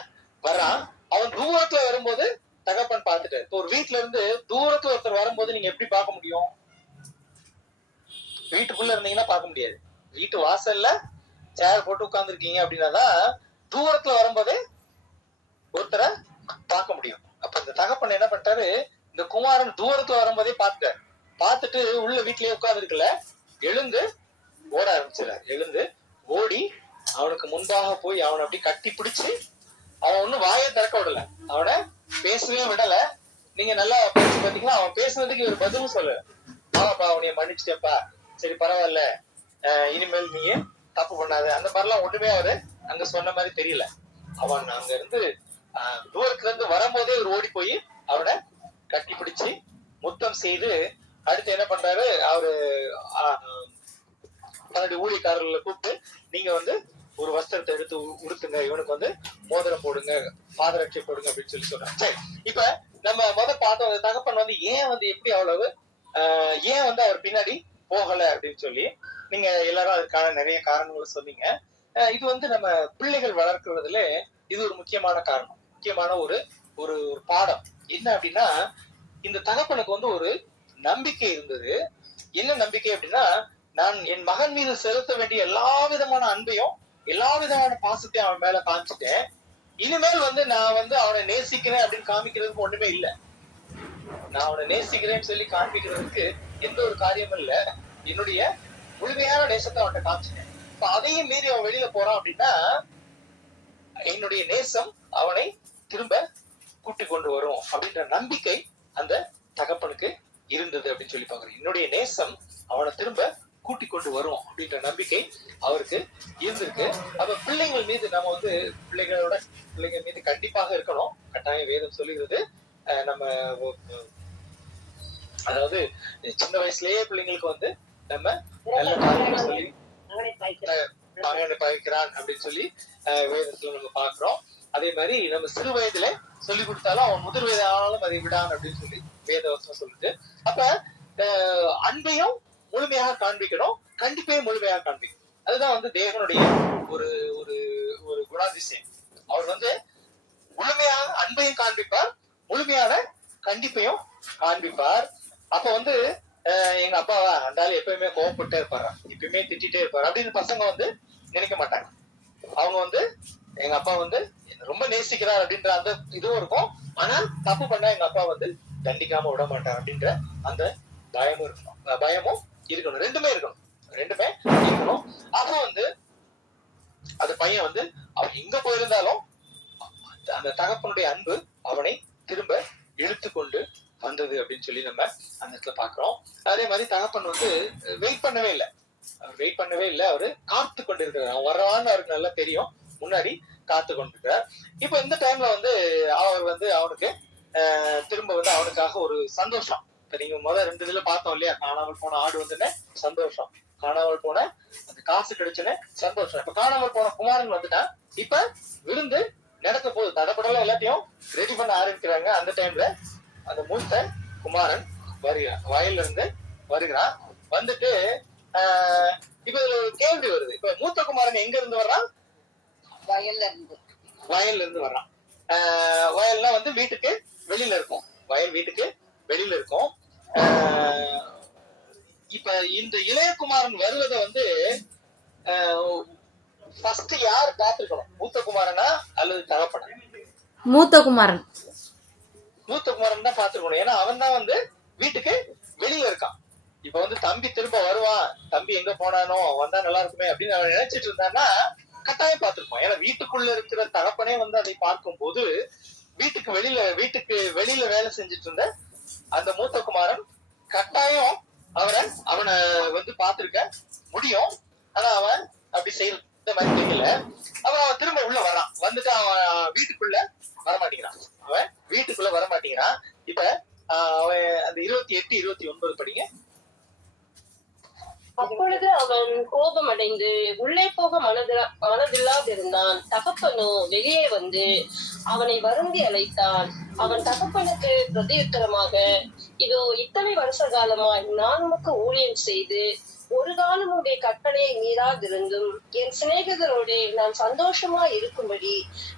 வர்றான். அவன் தூரத்துல வரும்போது தகப்பன் பார்த்துட்டு, ஒரு வீட்டுல இருந்து தூரத்துல ஒருத்தர் வரும்போது நீங்க எப்படி பார்க்க முடியும்? வீட்டுக்குள்ள இருந்தீங்கன்னா பார்க்க முடியாது. வீட்டு வாசல்ல சேர் போட்டு உட்கார்ந்து இருக்கீங்க அப்படின்னாதான் தூரத்துல வரும்போதே ஒருத்தரை பார்க்க முடியும். அப்ப இந்த தகப்பன் என்ன பண்ணிட்டாரு, இந்த குமாரன் தூரத்து வரும்போதே பார்த்துட்டார். பார்த்துட்டு உள்ள வீட்லயே உட்கார்ந்து இருக்குல்ல, எழுந்து ஓட ஆரம்பிச்சிடார். எழுந்து ஓடி அவனுக்கு முன்பாக போய் அவனை அப்படி கட்டி பிடிச்சு, அவன் ஒன்னும் வாயை திறக்க விடல, அவனை பேசவே விடல. நீங்க நல்லா பேசி பாத்தீங்கன்னா அவன் பேசுனதுக்கு இவர் பதிலும் சொல்லல. ஆமாப்பா அவனைய மன்னிச்சிட்டேப்பா, சரி பரவாயில்ல, இனிமேல் நீ தப்பு பண்ணாத, அந்த மாதிரிலாம் ஒண்ணுமே அவரு அங்க சொன்ன மாதிரி தெரியல. அவன் அங்க இருந்து தூரத்துல இருந்து வரும்போதே இவர் ஓடி போய் அவனை கட்டி பிடிச்சு முத்தம் செய்து, அடுத்து என்ன பண்றாரு, அவரு தன்னுடைய ஊழியக்காரர்களை கூப்பிட்டு, நீங்க வந்து ஒரு வஸ்திரத்தை எடுத்து உடுத்துங்க, இவனுக்கு வந்து மோதிரம் போடுங்க, பாதரட்சை போடுங்க அப்படின்னு சொல்லி சொல்றாங்க. சரி, இப்ப நம்ம பார்த்தோம் தகப்பன் வந்து ஏன் வந்து எப்படி அவ்வளவு ஏன் வந்து அவர் பின்னாடி போகல அப்படின்னு சொல்லி நீங்க எல்லாரும் அதுக்கான நிறைய காரணங்களை சொன்னீங்க. இது வந்து நம்ம பிள்ளைகள் வளர்க்கிறதுல இது ஒரு முக்கியமான காரணம், முக்கியமான ஒரு ஒரு பாடம் என்ன அப்படின்னா, இந்த தகப்பனுக்கு வந்து ஒரு நம்பிக்கை இருந்தது. என்ன நம்பிக்கை அப்படின்னா, நான் என் மகன் மீது செலுத்த வேண்டிய எல்லா விதமான அன்பையும் எல்லா விதமான பாசத்தையும் அவன் மேல காமிச்சிட்டேன். இனிமேல் வந்து நான் வந்து அவனை நேசிக்கிறேன் அப்படின்னு காமிக்கிறதுக்கு ஒண்ணுமே இல்ல. நான் அவனை நேசிக்கிறேன்னு சொல்லி காண்பிக்கிறதுக்கு எந்த ஒரு காரியமும் இல்ல. என்னுடைய முழுமையான நேசத்தை அவன்கிட்ட காமிச்சிட்டேன். இப்ப அதையும் மீறி அவன் வெளியில போறான் அப்படின்னா, என்னுடைய நேசம் அவனை திரும்ப கூட்டி கொண்டு வரும் அப்படின்ற நம்பிக்கை அந்த தகப்பனுக்கு இருந்தது அப்படின்னு சொல்லி பாக்குறேன். என்னுடைய நேசம் அவனை திரும்ப கூட்டி கொண்டு வரும் அப்படின்ற நம்பிக்கை அவருக்கு இருந்திருக்கு. அப்ப பிள்ளைங்கள் மீது நம்ம வந்து பிள்ளைங்க மீது கண்டிப்பாக இருக்கணும். கட்டாயம் வேதம் சொல்லுகிறது. நம்ம அதாவது சின்ன வயசுலயே பிள்ளைங்களுக்கு வந்து நம்ம நல்ல காரியங்களை சொல்லி மகனை பகைக்கிறான் அப்படின்னு சொல்லி வேதத்துல நம்ம பாக்குறோம். அதே மாதிரி நம்ம சிறு வயதுல சொல்லி கொடுத்தாலும் அவன் முதிர் வயதானாலும் அதை விடான் அப்படின்னு சொல்லி வேதவசனம் சொல்லுது. அப்ப அன்பையும் முழுமையாக காண்பிக்கணும், கண்டிப்பையும் முழுமையாக காண்பிக்கணும். அதுதான் வந்து தேவனுடைய ஒரு ஒரு ஒரு குணாதிசயம். அவர் வந்து முழுமையாக அன்பையும் காண்பிப்பார், முழுமையான கண்டிப்பையும் காண்பிப்பார். அப்ப வந்து எங்க அப்பாவா அந்தாலும் எப்பயுமே கோவப்பட்டே இருப்பாரா, எப்பயுமே திட்டிட்டே இருப்பாரு அப்படின்னு பசங்க வந்து நினைக்க மாட்டாங்க. அவங்க வந்து எங்க அப்பா வந்து ரொம்ப நேசிக்கிறார் அப்படின்ற அந்த இதுவும் இருக்கும். ஆனா தப்பு பண்ணா எங்க அப்பா வந்து தண்டிக்காம விட மாட்டார் அப்படின்ற அந்த பயமும் இருக்கணும். ரெண்டுமே இருக்கணும். அப்போ வந்து அந்த பையன் வந்து அவன் எங்க போயிருந்தாலும் அந்த தகப்பனுடைய அன்பு அவனை திரும்ப இழுத்து கொண்டு வந்தது அப்படின்னு சொல்லி நம்ம அந்த இடத்துல பாக்குறோம். அதே மாதிரி தகப்பன் வந்து வெயிட் பண்ணவே இல்லை, அவரு காத்து கொண்டிருக்கிறார். அவன் வர்றான்னு அவருக்கு நல்லா தெரியும், முன்னாடி காத்து கொண்டிருக்கிறார். இப்ப இந்த டைம்ல வந்து அவர் வந்து அவனுக்கு திரும்ப வந்து அவனுக்காக ஒரு சந்தோஷம். இப்ப நீங்க முதல் 2 இதுல பார்த்தோம் இல்லையா, காணாமல் போன ஆடு வந்துன்னு சந்தோஷம், காணாமல் போன அந்த காசு கிடைச்சுன்னு சந்தோஷம். இப்ப காணாமல் போன குமாரன் வந்துட்டா, இப்ப விருந்து நடக்க போகுது. தடப்படலாம் எல்லாத்தையும் ரெடி பண்ண ஆரம்பிக்கிறாங்க. அந்த டைம்ல அந்த மூத்த குமாரன் வருகிறான், வயல்ல இருந்து வருகிறான். வந்துட்டு இப்ப இதுல ஒரு கேள்வி வருது. இப்ப மூத்த குமாரன் எங்க இருந்து வர்றான்? வயல்ல இருந்து வர்றான். வயல்னா வந்து வீட்டுக்கு வெளியில இருக்கும், வயல் வீட்டுக்கு வெளியில இருக்கும். இப்ப இந்த இளையகுமாரன் வருவதை வந்து ஃபர்ஸ்ட் யார் பார்த்திருக்கணும்? மூத்த குமாரனா அல்லது தகப்பனா? மூத்த குமாரன் தான் பார்த்திருக்கணும். ஏன்னா அவன் தான் வந்து வீட்டுக்கு வெளியில இருக்கான். இப்ப வந்து தம்பி திரும்ப வருவான், தம்பி எங்க போனானோ வந்தா நல்லா இருக்குமே அப்படின்னு அவன் நினைச்சிட்டு இருந்தான்னா கட்டாயம் பார்த்திருப்பான். ஏன்னா வீட்டுக்குள்ள இருக்கிற தகப்பனே வந்து அதை பார்க்கும் போது வீட்டுக்கு வெளியில வேலை செஞ்சுட்டு இருந்த அந்த மூத்த குமாரன் கட்டாயம் அவனை வந்து பார்த்திருக்க முடியும். ஆனா அவன் அப்படி செய்யற மாதிரி தெரியல. அவன் திரும்ப உள்ள வர்றான். வந்துட்டு அவன் வீட்டுக்குள்ள வரமாட்டேங்கிறான். இப்ப அவன் அந்த 28, 29 படிங்க. அப்பொழுது அவன் கோபம் அடைந்து உள்ளே போக மனதில்லாதிருந்தான். தகப்பனோ வெளியே வந்து அவனை வருந்தி அழைத்தான். அவன் தகப்பனுக்கு பிரதியுத்தரமாக, இதோ இத்தனை வருஷ காலமாய் நான் உனக்கு ஊழியம் செய்து ஒரு காலம் உடைய கட்டளையை மீறாதிருந்தும் என் சிநேகிதரோட நான் சந்தோஷமா இருக்கும்படி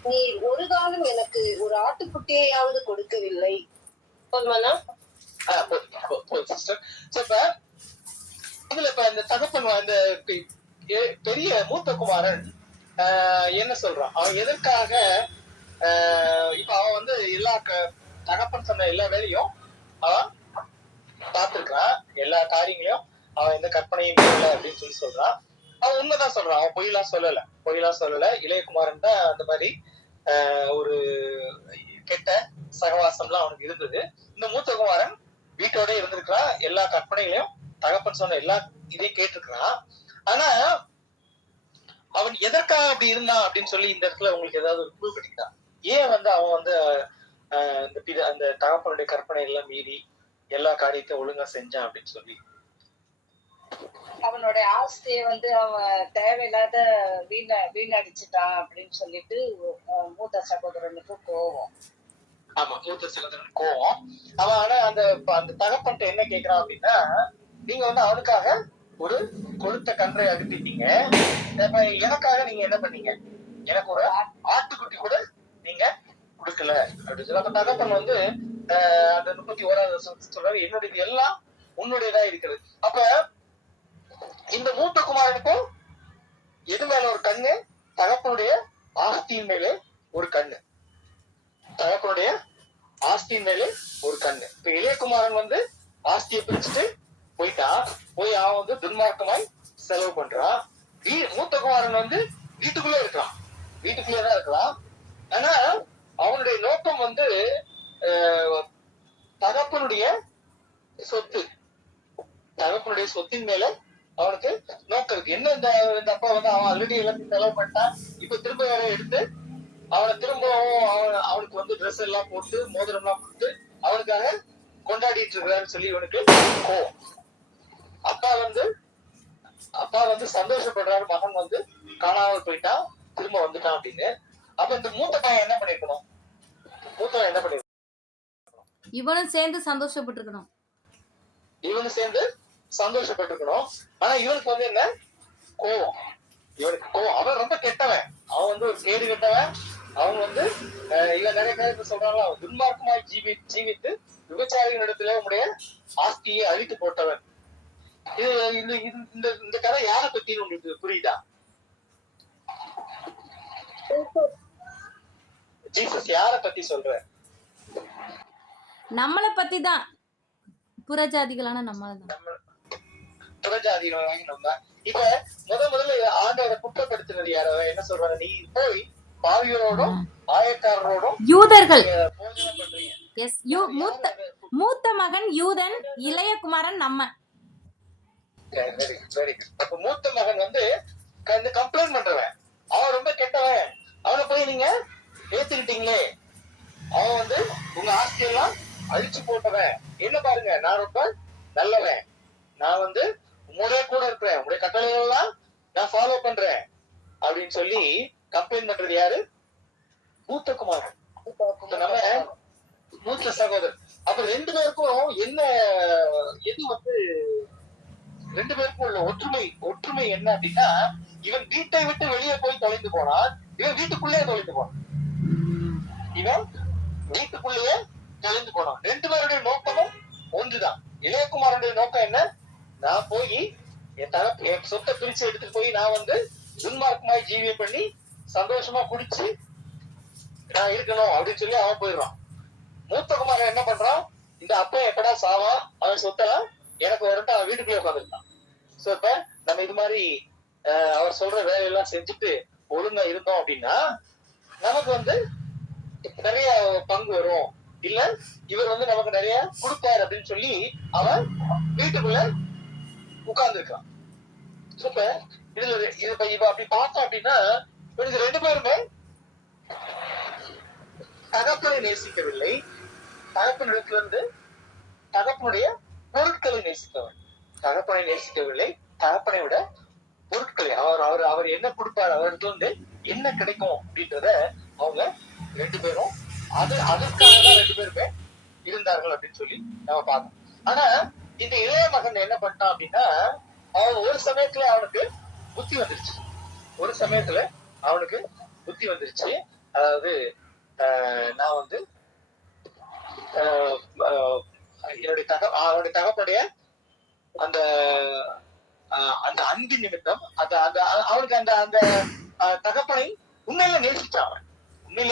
நீ ஒரு காலம் எனக்கு ஒரு ஆட்டுக்குட்டியையாவது கொடுக்கவில்லை. போதுமானா? இதுல இப்ப இந்த தகப்பன் அந்த பெரிய மூத்த குமாரன் என்ன சொல்றான்? அவன் எதற்காக இப்ப அவன் வந்து எல்லா தகப்பன் சொன்ன எல்லா வேலையும் அவன் பார்த்திருக்கான், எல்லா காரியங்களையும் அவன் எந்த கற்பனையும் இல்லை அப்படின்னு சொல்றான். அவன் உண்மைதான் சொல்றான், அவன் பொய்யெல்லாம் சொல்லல. இளையகுமாரன் தான் அந்த மாதிரி ஒரு கெட்ட சகவாசம்லாம் அவனுக்கு இருந்தது. இந்த மூத்த குமாரன் வீட்டோட இருந்திருக்கிறான், எல்லா கற்பனைகளையும் தகப்பன் சொன்ன எல்லா இதையும் கேட்டிருக்கிறான். ஆனா அவன் எதற்காக அப்படி இருந்தான் அப்படின்னு சொல்லி இந்த இடத்துல உங்களுக்கு ஏதாவது ஒரு க்ளூ கிடைக்குதா? ஏன் அவன் அந்த தகப்பனுடைய கற்பனை எல்லாம் மீறி எல்லா காரியத்தையும் ஒழுங்கா செஞ்சான் அப்படின்னு சொல்லி? அவனுடைய ஆஸ்தியை அவன் தேவையில்லாத வீணடிச்சுட்டான் அப்படின்னு சொல்லிட்டு மூத்த சகோதரனுக்கு கோவம். ஆமா, மூத்த சகோதரனுக்கு கோவம். அவன் ஆனா அந்த தகப்பன்ட்ட என்ன கேக்குறான் அப்படின்னா, நீங்க அவனுக்காக ஒரு கொழுத்த கன்றை அகற்றிட்டீங்க, எனக்காக நீங்க என்ன பண்ணீங்க, எனக்கு ஒரு ஆட்டுக்குட்டி கூட நீங்க கொடுக்கல அப்படின்னு சொல்லி. அப்ப தகப்பன் அந்த 31வது சொல்றாரு, என்னுடைய எல்லாம் உன்னுடையதா இருக்கிறது. அப்ப இந்த மூத்த குமாரனுக்கும் எது மேல ஒரு கண்ணு? தகப்பனுடைய ஆஸ்தியின் மேலே ஒரு கண்ணு. தகப்பனுடைய ஆஸ்தியின் மேலே ஒரு கண்ணு. இப்ப இளையகுமாரன் ஆஸ்தியை பிரிச்சுட்டு போயிட்டான். போய் அவன் துன்மார்க்கமாய் செலவு பண்றான். மூத்த குமாரன் வீட்டுக்குள்ளே வீட்டுக்குள்ளேதான் இருக்கலாம். ஆனா அவனுடைய நோக்கம் தகப்பனுடைய சொத்து, தகப்பனுடைய சொத்தின் மேல அவனுக்கு நோக்கம் இருக்கு. என்ன இந்த அப்பா அவன் ஆல்ரெடி எல்லாத்தையும் செலவு பண்ணிட்டான், இப்ப திரும்ப வேற எடுத்து அவனை திரும்பவும் அவனுக்கு ட்ரெஸ் எல்லாம் போட்டு மோதிரம் எல்லாம் போட்டு அவனுக்காக கொண்டாடிட்டு இருக்கிறான்னு சொல்லி இவனுக்கு கோவம். அப்பா சந்தோஷப்படுறாரு, மகன் காணாமல் போயிட்டான், திரும்ப வந்துட்டான் அப்படின்னு. அப்ப இந்த மூத்த பையன் என்ன பண்ணிருக்கணும்? மூத்தவன் என்ன பண்ணிருக்கணும்? இவனும் சேர்ந்து சந்தோஷப்பட்டிருக்கணும். ஆனா இவனுக்கு என்ன கோவம்? அவன் ரொம்ப கெட்டவன், அவன் ஒரு கேடு கெட்டவன். அவன் இவன் நிறைய பேர் சொல்றாங்களா, துன்மார்க்கமாய் ஜீவித்து விபச்சாரிகளிடத்துல உங்களுடைய ஆஸ்தியை அழித்து போட்டவன். இந்த கதை யாரை பத்தி உங்களுக்கு புரியுதா? ஜீசஸ் யாரை பத்தி சொல்ற? நம்மளை பத்தி தான், புறஜாதிகளான நம்மளதான். புறஜாதிகளான நம்ம. இப்ப முதல்ல ஆண்டவரை குற்றப்படுத்தினது யாரோ? என்ன சொல்றாங்க? நீ போய் பாவியரோடும் ஆயக்காரரோடும் யூதர்கள். போஜனம் பண்றீங்க. மூத்த மகன் யூதன், இளையகுமாரன் நம்ம. அப்ப மூத்த மகன் கம்ப்ளைண்ட் பண்றவன், அவன் ரொம்ப கெட்டவன், அவனை போய் நீங்க ஏத்துக்கிட்டீங்களே, அவன் உங்க ஆஸ்தியெல்லாம் அழிச்சு போட்டவன். என்ன பாருங்க, நான் ரொம்ப நல்லவன், நான் உங்களுடைய கூட இருக்கிறேன், உங்களுடைய கட்டளைகள் எல்லாம் நான் ஃபாலோ பண்றேன் அப்படின்னு சொல்லி கம்ப்ளைண்ட் பண்றது யாரு? மூத்த குமாரன், நம்ம மூத்த சகோதரர். அப்ப ரெண்டு பேருக்கும் என்ன ரெண்டு பேருக்கும் உள்ள ஒற்றுமை என்ன அப்படின்னா, இவன் வீட்டை விட்டு வெளியே போய் தொலைந்து போனான், இவன் வீட்டுக்குள்ளேயே தொலைந்து போனான். ரெண்டு பேருடைய நோக்கமும் ஒன்றுதான். இளையகுமாரனுடைய நோக்கம் என்ன? நான் போய் என் சொத்தை பிரிச்சு எடுத்துட்டு போய் நான் துன்மார்க்கமாய் ஜீவியம் பண்ணி சந்தோஷமா குடிச்சு நான் இருக்கணும் அப்படின்னு சொல்லி அவன் போயிடுறான். மூத்த குமாரன் என்ன பண்றான்? இந்த அப்பா எப்படா சாவான், அவன் சொத்தெல்லாம் எனக்கு வரட்டு, அவன் வீட்டுக்குள்ளே உட்காந்துருக்கான். சோ இப்ப நம்ம இது மாதிரி அவர் சொல்ற வேலையெல்லாம் செஞ்சுட்டு ஒழுங்கா இருந்தோம் அப்படின்னா நமக்கு நிறைய பங்கு வரும், இல்ல இவர் நமக்கு நிறைய கொடுப்பாரு அப்படின்னு சொல்லி அவன் வீட்டுக்குள்ள உட்கார்ந்து இருக்கான். இதுல அப்படி பார்த்தோம் அப்படின்னா இவனுக்கு ரெண்டு பேருமே தகப்பனை நேசிக்கவில்லை, தகப்பனிடத்திலிருந்து தகப்பனுடைய பொருட்களை நேசித்தவன். தகப்பனை நேசிக்கவில்லை, தகப்பனை விட பொருட்களை, அவர் என்ன கொடுப்பாரு, அவருக்கு என்ன கிடைக்கும் அப்படின்றத அவங்க ரெண்டு பேரும் அதற்காகதான் ரெண்டு பேருமே இருந்தார்கள் அப்படின்னு சொல்லி நம்ம பார்த்தோம். ஆனா இந்த இளைய மகன் என்ன பண்ணிட்டான் அப்படின்னா, அவன் ஒரு சமயத்துல அவனுக்கு புத்தி வந்துருச்சு. அதாவது நான் அவனுடைய தகப்பனுடைய அந்த அந்த அன்பின் நிமித்தம் அவனுக்கு அந்த தகப்பனை உண்மையில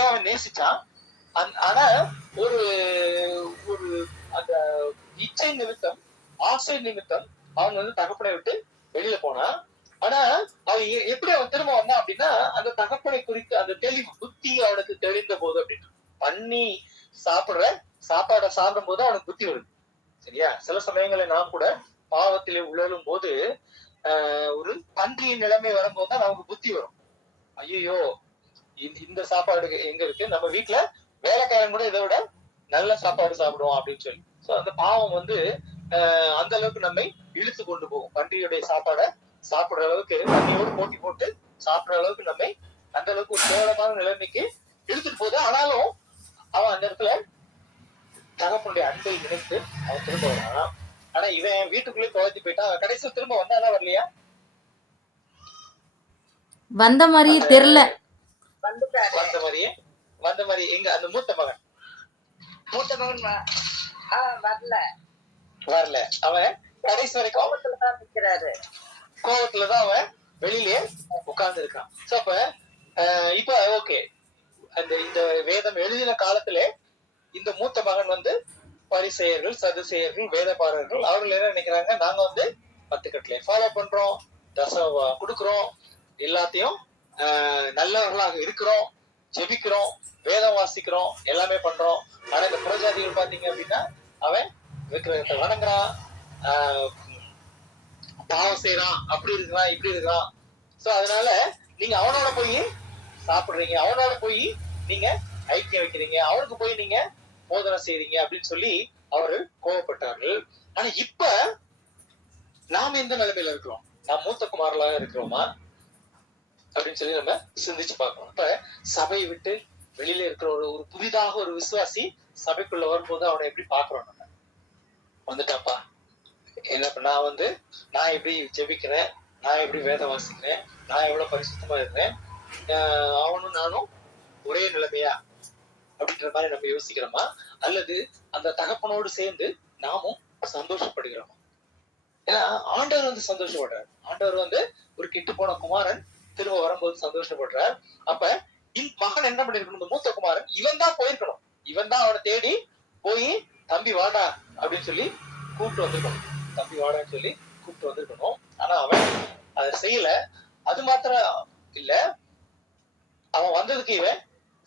அவன் நேசிச்சான். ஆனா ஒரு ஒரு அந்த இச்சை நிமித்தம், ஆசை நிமித்தம் அவன் வந்து தகப்பனை விட்டு வெளியில போனான். ஆனா அவன் எப்படி அவன் திரும்ப வந்தான் அப்படின்னா, அந்த தகப்பனை குறித்து அந்த தெளிவு புத்தி அவனுக்கு தெரிந்த போது அப்படின்னு பண்ணி சாப்பிடுற சாப்பாடை சாப்பிடும் போது அவனுக்கு புத்தி வருது. சரியா? சில சமயங்களை நாம் கூட பாவத்திலே உழலும் போது ஒரு பன்றியின் நிலைமை வரும்போது தான் நமக்கு புத்தி வரும். ஐயோ, இந்த சாப்பாடு எங்க இருக்கு, நம்ம வீட்டுல வேலைக்காரன் கூட இதை விட நல்ல சாப்பாடு சாப்பிடுவோம் அப்படின்னு சொல்லி. சோ அந்த பாவம் வந்து அந்த அளவுக்கு நம்மை இழுத்து கொண்டு போகும். பன்றியுடைய சாப்பாடை சாப்பிடுற அளவுக்கு, பன்றியோடு போட்டி போட்டு சாப்பிடுற அளவுக்கு நம்மை அந்த அளவுக்கு ஒரு கேவலமான நிலைமைக்கு இழுத்துட்டு போகுது. ஆனாலும் அவன் அந்த இடத்துல தகப்பனுடைய அன்பை நினைத்து அவன் திரும்ப வரான். ஆனா இவன் வீட்டுக்குள்ளே துவைத்து போயிட்டான். கடைசியில் திரும்ப வந்தானா வரலையா? வந்த மாதிரியே தெரியல. வந்த மாதிரி எங்க அந்த மூத்த மகன் வரல. அவன் கடைசி வரைக்கும் கோபத்துலதான் அவன் வெளியிலே உட்கார்ந்து இருக்கான். சோ அப்ப இப்ப ஓகே, அந்த இந்த வேதம் எழுதின காலத்திலே இந்த மூத்த மகன் வந்து பரிசேயர்கள், சதுசேயர்கள், வேதபாரர்கள் அவர்கள் என்ன நினைக்கிறாங்க, நாங்க வந்து 10 கட்டளையை ஃபாலோ பண்றோம், தசம் கொடுக்கிறோம், எல்லாத்தையும் நல்லவர்களாக இருக்கிறோம், ஜெபிக்கிறோம், வேதம் வாசிக்கிறோம், எல்லாமே பண்றோம். ஆனா இந்த புறஜாதிகள் பாத்தீங்க அப்படின்னா அவன் விக்கிரகத்தை வணங்குறான், பாவம் செய்யறான், அப்படி இருக்கிறான், இப்படி இருக்கிறான். சோ அதனால நீங்க அவனோட போய் சாப்பிடுறீங்க, அவனோட போய் நீங்க ஐக்கியம் வைக்கிறீங்க, அவனுக்கு போய் நீங்க போதனை செய்றீங்க அப்படின்னு சொல்லி அவர்கள் கோபப்பட்டார்கள். ஆனா இப்ப நாம எந்த நிலைமையில இருக்கிறோம்? நாம் மூத்த குமாரலாக இருக்கிறோமா அப்படின்னு சொல்லி நம்ம சிந்திச்சு பார்க்கணும். இப்ப சபையை விட்டு வெளியில இருக்கிற ஒரு புதிதாக ஒரு விசுவாசி சபைக்குள்ள வரும்போது அவனை எப்படி பாக்குறோம்? நம்ம வந்துட்டாப்பா, என்ன நான் எப்படி ஜெபிக்கிறேன், நான் எப்படி வேதம் வாசிக்கிறேன், நான் எவ்வளவு பரிசுத்தமா இருக்கிறேன், அவனும் நானும் ஒரே நிலைமையா அப்படின்ற மாதிரி நம்ம யோசிக்கிறோமா? அல்லது அந்த தகப்பனோடு சேர்ந்து நாமும் சந்தோஷப்படுகிறோமா? ஏன்னா ஆண்டவர் வந்து சந்தோஷப்படுறார். ஆண்டவர் வந்து ஒரு கெட்டு போன குமாரன் திரும்ப வரும்போது சந்தோஷப்படுறார். அப்ப மகன் என்ன பண்ணிருக்கணும்? மூத்த குமாரன் இவன் தான் போயிருக்கணும், இவன் தான் அவனை தேடி போய் தம்பி வாடா அப்படின்னு சொல்லி கூப்பிட்டு வந்திருக்கணும், தம்பி வாடான்னு சொல்லி கூப்பிட்டு வந்திருக்கணும். ஆனா அவன் அதை செய்யல. அது மாத்திரம் இல்ல, அவன் வந்ததுக்கு இவன்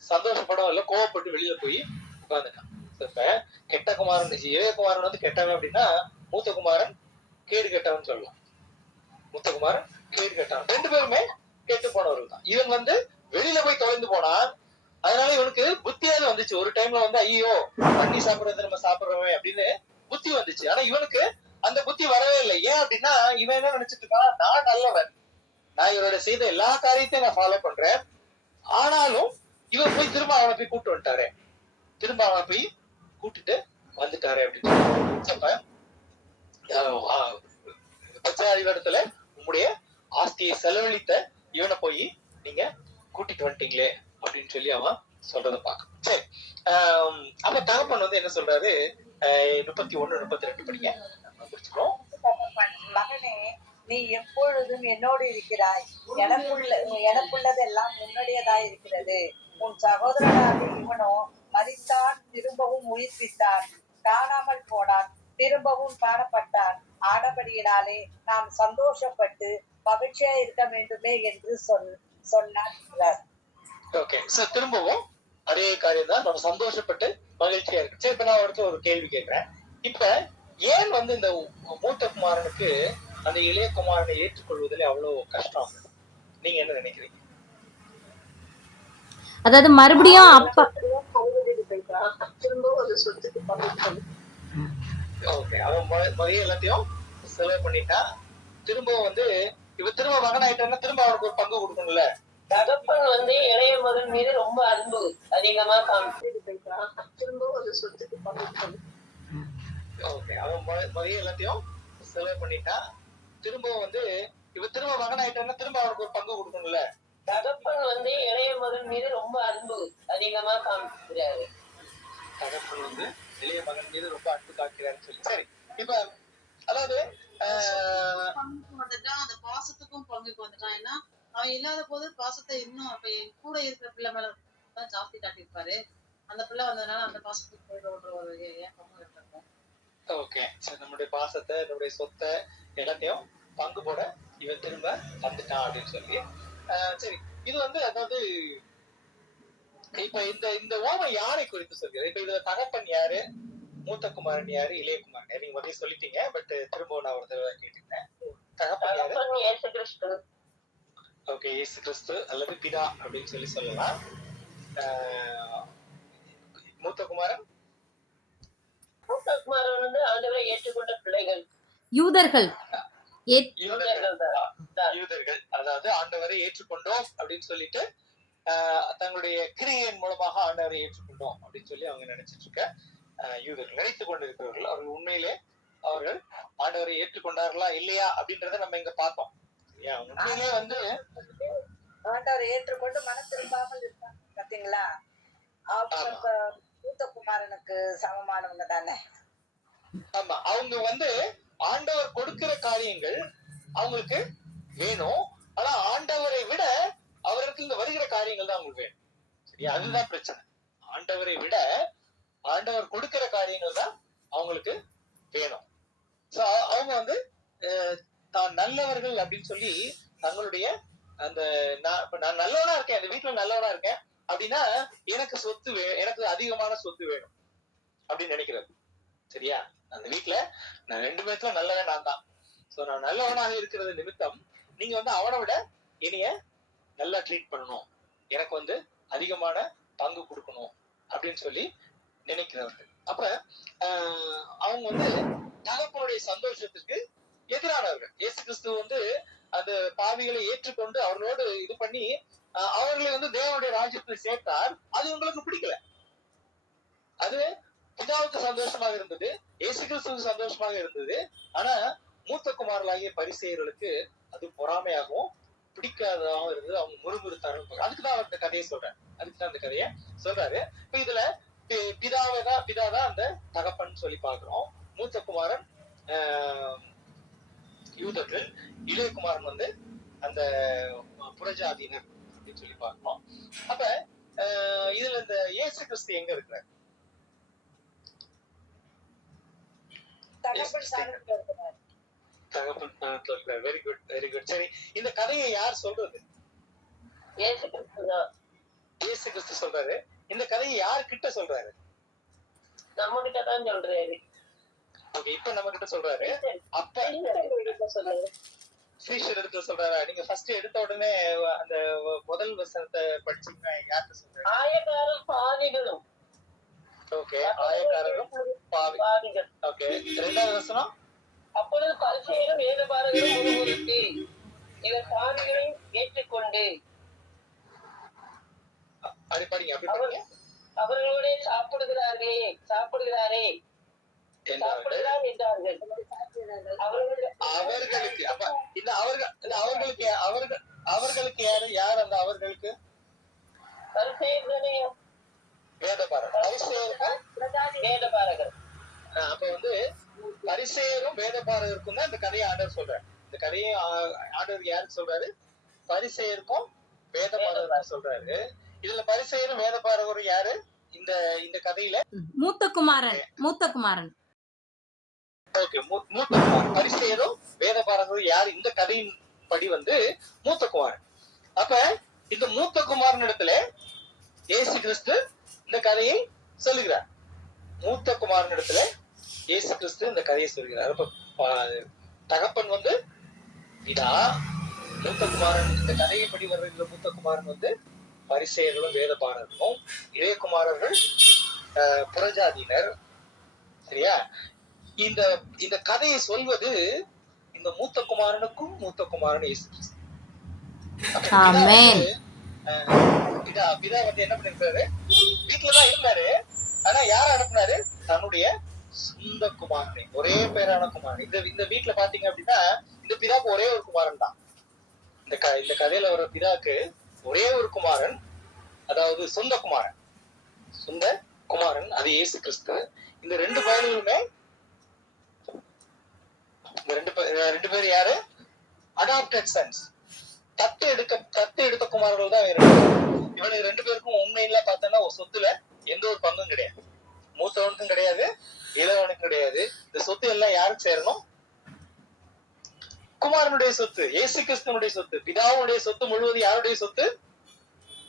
சந்தோஷப்படவும் இல்லை, கோவப்பட்டு வெளியில போய் உட்கார்ந்துட்டான். இப்ப கெட்ட குமாரன், இளைய குமாரன் வந்து கெட்டவன் அப்படின்னா மூத்த குமாரன் கேடு கெட்டவன் சொல்லலாம். மூத்த குமாரன் கேடு கெட்டவன், ரெண்டு பேருமே கெட்டு போனவர்கள் தான். இவன் வந்து வெளியில போய் தொலைந்து போனான். அதனால இவனுக்கு புத்தியாவது வந்துச்சு. ஒரு டைம்ல வந்து ஐயோ பண்ணி சாப்பிடுறது நம்ம சாப்பிடுறோமே அப்படின்னு புத்தி வந்துச்சு. ஆனா இவனுக்கு அந்த புத்தி வரவே இல்லை. ஏன் அப்படின்னா இவன் என்ன நினைச்சிட்டு இருக்கான், நான் நல்லவன், நான் இவரோட செய்த எல்லா காரியத்தையும் நான் ஃபாலோ பண்றேன். ஆனாலும் இவர் போய் திரும்ப அவனை போய் கூப்பிட்டு வந்துட்டாரு, திரும்ப அவனை போய் கூட்டிட்டு வந்துட்டாரு அப்படின்னு. பச்சாதிபரத்துல உங்களுடைய ஆஸ்தியை செலவழித்த இவனை போய் நீங்க கூட்டிட்டு வந்துட்டீங்களே அப்படின்னு சொல்லி அவன் சொல்றத பாக்க. சரி, அப்ப தகப்பன் வந்து என்ன சொல்றாரு? 31, 32 படிங்க. மகனே, நீ எப்பொழுதும் என்னோடு இருக்கிறாய், எனக்குள்ளதெல்லாம் உன்னுடையதாய் இருக்கிறது. உன் சகோதரனாக இவனோ மரித்தான், திரும்பவும் உயிர்ப்பித்தான், காணாமல் போனான், திரும்பவும் காணப்பட்டான். ஆனபடியினாலே நாம் சந்தோஷப்பட்டு மகிழ்ச்சியா இருக்க வேண்டுமே என்று சொன்னார். ஓகே, சோ திரும்பவும் அதே காரியம் தான், நம்ம சந்தோஷப்பட்டு மகிழ்ச்சியா இருக்கு. சரி, இப்ப நான் அடுத்து ஒரு கேள்வி கேட்கிறேன். இப்ப ஏன் வந்து இந்த மூத்த குமாரனுக்கு அந்த இளைய குமாரனை ஏற்றுக்கொள்வதில் அவ்வளவு கஷ்டம்? நீங்க என்ன நினைக்கிறீங்க? அதாவது மறுபடியும் அப்பா ஓகே, அவன் மதியம் எல்லாத்தையும் செலவு பண்ணிட்டான். திரும்பவும் வந்து இவ திரும்ப மகன் ஆயிட்டான்னா திரும்ப அவனுக்கு ஒரு பங்கு கொடுக்கணும்ல. தகப்பன் வந்து இளைய மகன் மீது ரொம்ப அன்பு அதிகமா காமிச்சிருக்கான். திரும்ப ஒரு சொத்துக்கு பங்கு. ஓகே, அவன் மதியம் எல்லாத்தையும் செலவு பண்ணிட்டான். திரும்பவும் வந்து இவ திரும்ப மகன் ஆயிட்டான்னா திரும்ப அவனுக்கு ஒரு பங்கு கொடுக்கணும்ல. தகப்பன் வந்து இளைய மகன் மீது ரொம்ப அன்பு அதிகமா காமிக்கிறாரு. தகப்பன் வந்து இளைய மகன் மீது ரொம்ப அன்பு காக்கிறாருன்னு சொல்லி. சரி, இப்ப அதாவது பங்குக்கு வந்துட்டான், அந்த பாசத்துக்கும் பங்குக்கு வந்துட்டான். ஏன்னா அவன் இல்லாத போது பாசத்தை இன்னும் அப்ப கூட இருக்கிற பிள்ளை மேல தான் ஜாஸ்தி காட்டியிருப்பாரு. அந்த பிள்ளை வந்ததுனால அந்த பாசத்துக்கு போயிடுற ஒரு ஏக்கமும் இருந்திருக்கும். ஓகே, சரி, நம்மளுடைய பாசத்தை, நம்மளுடைய சொத்தை எல்லாத்தையும் பங்கு போட இவன் திரும்ப வந்துட்டான் அப்படின்னு சொல்லி சரி, இது வந்து அதாவது இப்ப இந்த ஓமை யாரை குறித்து சொல்கிறது? இப்ப இதுல தகப்பன் யாரு, மூத்த குமாரன் யாரு, இளைய குமாரன் யாரு? நீங்க முதல்ல சொல்லிட்டீங்க, பட் திரும்ப நான் ஒரு தடவை கேட்டுக்கிறேன். தகப்பன் யாரு? இயேசு கிறிஸ்து. ஓகே, இயேசு கிறிஸ்து அல்லது பிதா அப்படின்னு சொல்லலாம். மூத்த குமாரன் வந்து ஆண்டவரை ஏற்றுக்கொண்ட பிள்ளைகள், யூதர்கள். யூதர்கள், அதாவது ஆண்டவரை ஏற்றுக்கொண்டோம் அப்படின்னு சொல்லிட்டு தங்களுடைய கிரியையின் மூலமாக ஆண்டவரை ஏற்றுக்கொண்டோம் அப்படின்னு சொல்லி அவங்க நினைச்சிட்டு இருக்க யூதர்கள், நினைத்துக் கொண்டிருக்கிறவர்கள். அவர்கள் உண்மையிலே அவர்கள் ஆண்டவரை ஏற்றுக்கொண்டார்களா இல்லையா அப்படின்றத நம்ம இங்க பார்த்தோம். உண்மையிலே வந்து ஆண்டவரை ஏற்றுக்கொண்டு மன திரும்பாமல் இருக்காங்க பாத்தீங்களா? அவங்க மூத்த குமாரனுக்கு சமமானவங்க தானே. ஆமா, அவங்க வந்து ஆண்டவர் கொடுக்கிற காரியங்கள் அவங்களுக்கு வேணும், ஆனா ஆண்டவரை விட அவருக்கு வருகிற காரியங்கள் தான் அவங்களுக்கு வேணும். சரியா? அதுதான் பிரச்சனை. ஆண்டவரை விட ஆண்டவர் கொடுக்கிற காரியங்கள் தான் அவங்களுக்கு வேணும். அவங்க வந்து தான் நல்லவர்கள் அப்படின்னு சொல்லி தங்களுடைய அந்த நான் நல்லவனா இருக்கேன், அந்த வீட்டுல நல்லவனா இருக்கேன் அப்படின்னா எனக்கு எனக்கு அதிகமான சொத்து வேணும் அப்படின்னு நினைக்கிறது. சரியா? அந்த வீட்டுல நான் 2 பேத்துல நல்லவன் நான் தான். சோ நான் நல்லவனாக இருக்கிறது நிமித்தம் நீங்க வந்து அவனை விட இனிய நல்லா ட்ரீட் பண்ணணும், எனக்கு வந்து அதிகமான பங்கு கொடுக்கணும் அப்படின்னு சொல்லி நினைக்கிறவர்கள். அப்ப அவங்க வந்து தகப்பனுடைய சந்தோஷத்துக்கு எதிரானவர்கள். இயேசு கிறிஸ்து வந்து அந்த பாவிகளை ஏற்றுக்கொண்டு அவர்களோடு இது பண்ணி அவர்களை வந்து தேவனுடைய ராஜ்யத்தில் சேர்த்தார். அது உங்களுக்கு பிடிக்கல. அது பிதாவுக்கு சந்தோஷமாக இருந்தது, இயேசு கிறிஸ்துவுக்கு சந்தோஷமாக இருந்தது. ஆனா மூத்த குமாரர்களாகிய பரிசேயர்களுக்கு அது பொறாமையாகவும் பிடிக்காததாகவும் இருந்தது. அவங்க முறுமுறுத்தார்கள். அதுக்குதான் அவர் இந்த கதையை சொல்றாரு. அதுக்குதான் அந்த கதையை சொல்றாரு. இப்ப இதுல பிதாதான் அந்த தகப்பன் சொல்லி பாக்குறோம். மூத்த குமாரன் யூதர்கள், இளைய குமாரன் வந்து அந்த புறஜாதியினர் அப்படின்னு சொல்லி பாக்குறோம். அப்ப இதுல இந்த இயேசு கிறிஸ்து எங்க இருக்கிறார்? Very good, very good. சரி, இந்த கதையை யார் சொல்றது? இயேசு கிறிஸ்து சொல்றாரு. இந்த கதையை யார் கிட்ட சொல்றாரு? நம்ம கிட்ட தான் சொல்றாரு. ஓகே, இப்ப நம்ம கிட்ட சொல்றாரு. அப்ப சீஷர் இடத்துல சொல்றாரா? நீங்க ஃபர்ஸ்ட் எடுத்த உடனே அந்த முதல் வசனத்தை படிச்சீங்கன்னா யார்கிட்ட சொல்றாரு? ஆயக்காரரும் பாவிகளும். ஓகே, ஆயக்காரரும் பாவிகள். ஓகே, 2வது வசனம். அப்பொழுது பரிசேயரும் வேதபாரகரும் முறுமுறுத்து இவர் பாவிகளை ஏற்றுக்கொண்டு அப்படி படிங்க. அவர்களோட சாப்பிடுகிறாரே என்றார்கள். அவர்களுக்கு அப்ப இந்த அவர்களுக்கு யார் அந்த அவர்களுக்கு? பரிசேயர்களே, வேதபாரகர். அப்ப வந்து பரிசேயரும் வேதபாரகருக்கும் தான் இந்த கதையை ஆண்டவர் சொல்றாரு. இந்த கதையை ஆண்டவர் யாருக்கு சொல்றாரு? பரிசேயருக்கும் வேதபாரகருக்கும் சொல்றாரு. இதுல பரிசேயரும் வேதபாரகரும் யாரு இந்த கதையில? மூத்த குமாரன். ஓகே, மூத்த குமாரன். பரிசேயரும் வேதபாரகரும் யாரு இந்த கதையின் படி வந்து மூத்த குமாரன். அப்ப இந்த மூத்த குமாரன் இடத்துல இயேசு கிறிஸ்து இந்த கதையை சொல்லுகிறார். மூத்த குமாரன் இடத்துல இயேசு கிறிஸ்து இந்த கதையை சொல்கிறார். அப்ப தகப்பன் வந்து இதா, மூத்த குமாரன் இந்த கதையை படி வர்ற மூத்த குமாரன் வந்து பரிசேயர்களும் வேதபாரகரும், இளைய குமாரர்கள் புறஜாதியினர். சரியா? இந்த கதையை சொல்வது இந்த மூத்த குமாரனுக்கும் மூத்த குமாரன் இயேசு கிறிஸ்து. பிதா வந்து என்ன பண்ணிருக்காரு? வீட்டுலதான் இருந்தாரு, ஆனா யார அனுப்புனாரு? தன்னுடைய சொந்த குமாரனை, ஒரே பேரான குமாரன். இந்த வீட்டுல பாத்தீங்க அப்படின்னா இந்த பிதாவுக்கு ஒரே ஒரு குமாரன் தான். இந்த கதையில வர பிதாவுக்கு ஒரே ஒரு குமாரன், அதாவது சொந்த குமாரன், அது இயேசு கிறிஸ்து. இந்த 2 பயல்களுமே, இந்த ரெண்டு பேர் யாரு? அடாப்டட் சன்ஸ், தத்து எடுத்த குமாரர்கள் தான் இவனுக்கு 2 பேருக்கும் உண்மையில பார்த்தோம்னா ஒரு சொத்துல எந்த ஒரு பங்கும் கிடையாது. மூத்தவனுக்கும் கிடையாது, இளவனுக்கும் கிடையாது. இந்த சொத்து எல்லாம் யாருக்கு சேரணும்? குமாரனுடைய சொத்து, இயேசு கிறிஸ்துவனுடைய சொத்து. பிதாவுடைய சொத்து முழுவதும் யாருடைய சொத்து?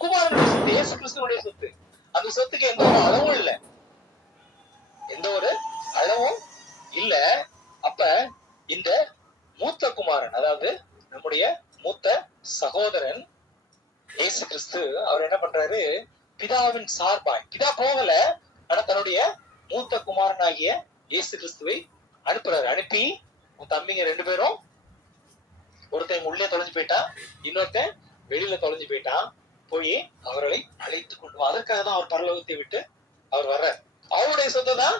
குமாரனுடைய சொத்து, இயேசு கிறிஸ்துவனுடைய சொத்து. அந்த சொத்துக்கு எந்த ஒரு அளவும் இல்லை, எந்த ஒரு அளவும் இல்ல. அப்ப இந்த மூத்த குமாரன், அதாவது நம்முடைய மூத்த சகோதரன் இயேசு கிறிஸ்து, அவர் என்ன பண்றாரு? பிதாவின் சார்பாய், பிதா போகல, ஆனா தன்னுடைய மூத்த குமாரனாகிய இயேசு கிறிஸ்துவை அனுப்புறாரு. அனுப்பி உன் தம்பிங்க 2 பேரும், ஒருத்தன் உள்ளே தொலைஞ்சு போயிட்டான், இன்னொருத்தன் வெளியில தொலைஞ்சு போயிட்டான், போய் அவர்களை அழைத்து கொண்டு வா. அதற்காக தான் அவர் பரலோகத்தை விட்டு அவர் வர்றார். அவருடைய சொத்தை தான்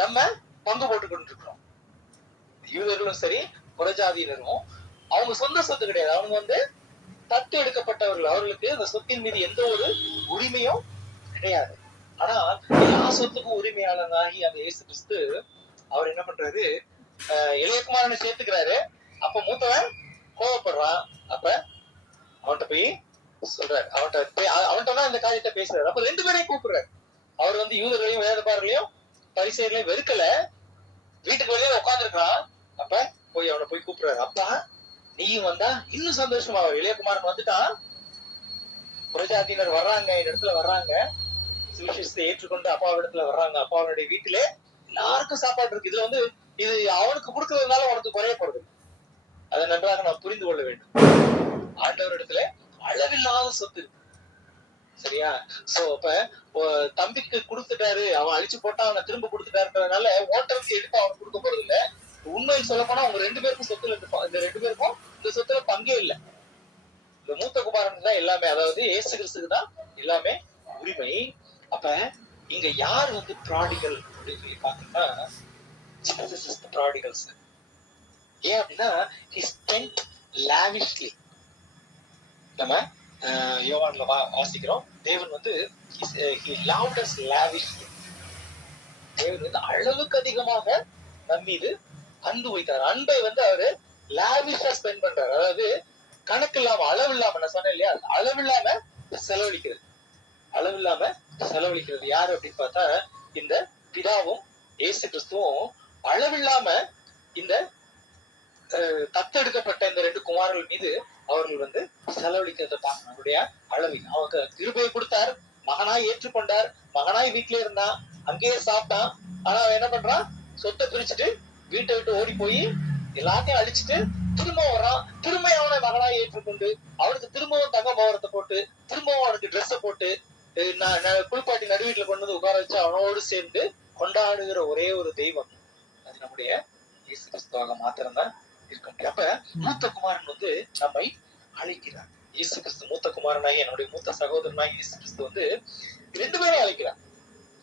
நம்ம பங்கு போட்டு கொண்டிருக்கிறோம். யூதர்களும் சரி புறஜாதியினரும் அவங்க சொந்த சொத்து கிடையாது, அவங்க தத்து எடுக்கப்பட்டவர்கள். அவர்களுக்கு அந்த சொத்தின் மீது எந்த ஒரு உரிமையும் கிடையாது. ஆனா எல்லா சொத்துக்கும் உரிமையாளனாகி அந்த இயேசு கிறிஸ்து அவர் என்ன பண்றாரு? இளையகுமாரனை சேர்த்துக்கிறாரு. அப்ப மூத்தவன் கோவப்படுறான். அப்ப அவன்கிட்ட போய் சொல்றாரு, அவன்கிட்ட தான் இந்த காரியத்தை பேசுறாரு. அப்ப 2 பேரையும் கூப்பிடுறாரு. அவர் யூதர்களையும் வேதபாரர்களையும் பரிசேயர்களையும் வெறுக்கல, வீட்டுக்கு வெளியே உட்கார்ந்துருக்கான். அப்ப போய் அவனை போய் கூப்பிடுறாரு. அப்பா நீயும் வந்தா இன்னும் சந்தோஷமா. இளையகுமாரன் வந்துட்டான், புறஜாதியினர் வர்றாங்க, இந்த இடத்துல வர்றாங்க, சுவிசேஷத்தை ஏற்றுக்கொண்டு அப்பாவிடத்துல வர்றாங்க. அப்பாவுடைய வீட்டிலே எல்லாருக்கும் சாப்பாடு இருக்கு. இதுல இது அவனுக்கு கொடுக்கறதுனால அவனுக்கு குறைய போறது, அதை நன்றாக நாம் புரிந்து கொள்ள வேண்டும். ஆண்டவர் இடத்துல அளவில்லாத சொத்து இருக்கு, சரியா? சோ அப்ப தம்பிக்கு கொடுத்துட்டாரு, அவன் அழிச்சு போட்டா அவனை திரும்ப கொடுத்துட்டாருன்றதுனால ஓட்டருக்கு எடுத்து அவனுக்கு கொடுக்க போறது இல்ல. உண்மையில் சொல்ல போனா அவங்க 2 பேருக்கும் சொத்துல இந்த 2 பேருக்கும் இந்த சொத்துல பங்கே இல்லை. இந்த மூத்த குமாரன் தான் எல்லாமே, அதாவது இயேசு கிறிஸ்துக்கு தான் எல்லாமே உரிமை. அப்ப இங்க யார் ப்ராடிகல் அப்படின்னு சொல்லி பாத்தீங்கன்னா, Jesus is the prodigal son. ஏன் அப்படின்னா he spent lavishly. நம்ம யோவான்ல வாசிக்கிறோம், தேவன் he loved us lavishly. தேவன் அளவுக்கு அதிகமாக நம் மீது அன்பு வைத்தார். அன்பை அவரு லாவிஷா ஸ்பெண்ட் பண்றாரு. அதாவது கணக்கு இல்லாம, அளவு இல்லாம, நான் சொன்னேன் இல்லையா, அளவு இல்லாம செலவழிக்கிறது. அளவு இல்லாம செலவழிக்கிறது யாரு அப்படின்னு பார்த்தா இந்த பிதாவும் இயேசு கிறிஸ்துவும் அளவில்லாம இந்த தத்தெடுக்கப்பட்ட இந்த 2 குமாரர்கள் மீது அவர்கள் செலவழிக்கிறத பார்க்கணும். அவருடைய அளவில் அவங்க கிருபையை கொடுத்தார், மகனாய் ஏற்றுக்கொண்டார், மகனாய் வீட்டுல இருந்தான், அங்கேயே சாப்பிட்டான். ஆனா அவன் என்ன பண்றான்? சொத்தை பிரிச்சுட்டு வீட்டை விட்டு ஓடி போய் எல்லாத்தையும் அழிச்சிட்டு திரும்ப வர்றான். திரும்ப அவனை மகனாய் ஏற்றுக்கொண்டு அவனுக்கு திரும்பவும் தங்க மோதிரத்தை போட்டு, திரும்பவும் அவனுக்கு ட்ரெஸ்ஸை போட்டு, குளிப்பாட்டி நடுவீட்டுல கொண்டு உட்கார வச்சு அவனோடு சேர்ந்து கொண்டாடுகிற ஒரே ஒரு தெய்வம் அது நம்முடைய இயேசு கிறிஸ்துவாக மாத்திரம்தான் இருக்க முடியும். அப்ப மூத்த குமாரன் நம்மை அழைக்கிறார். இயேசு கிறிஸ்து மூத்த குமாரனாகி என்னுடைய மூத்த சகோதரனாகி இயேசு கிறிஸ்து 2 பேரும் அழைக்கிறார்.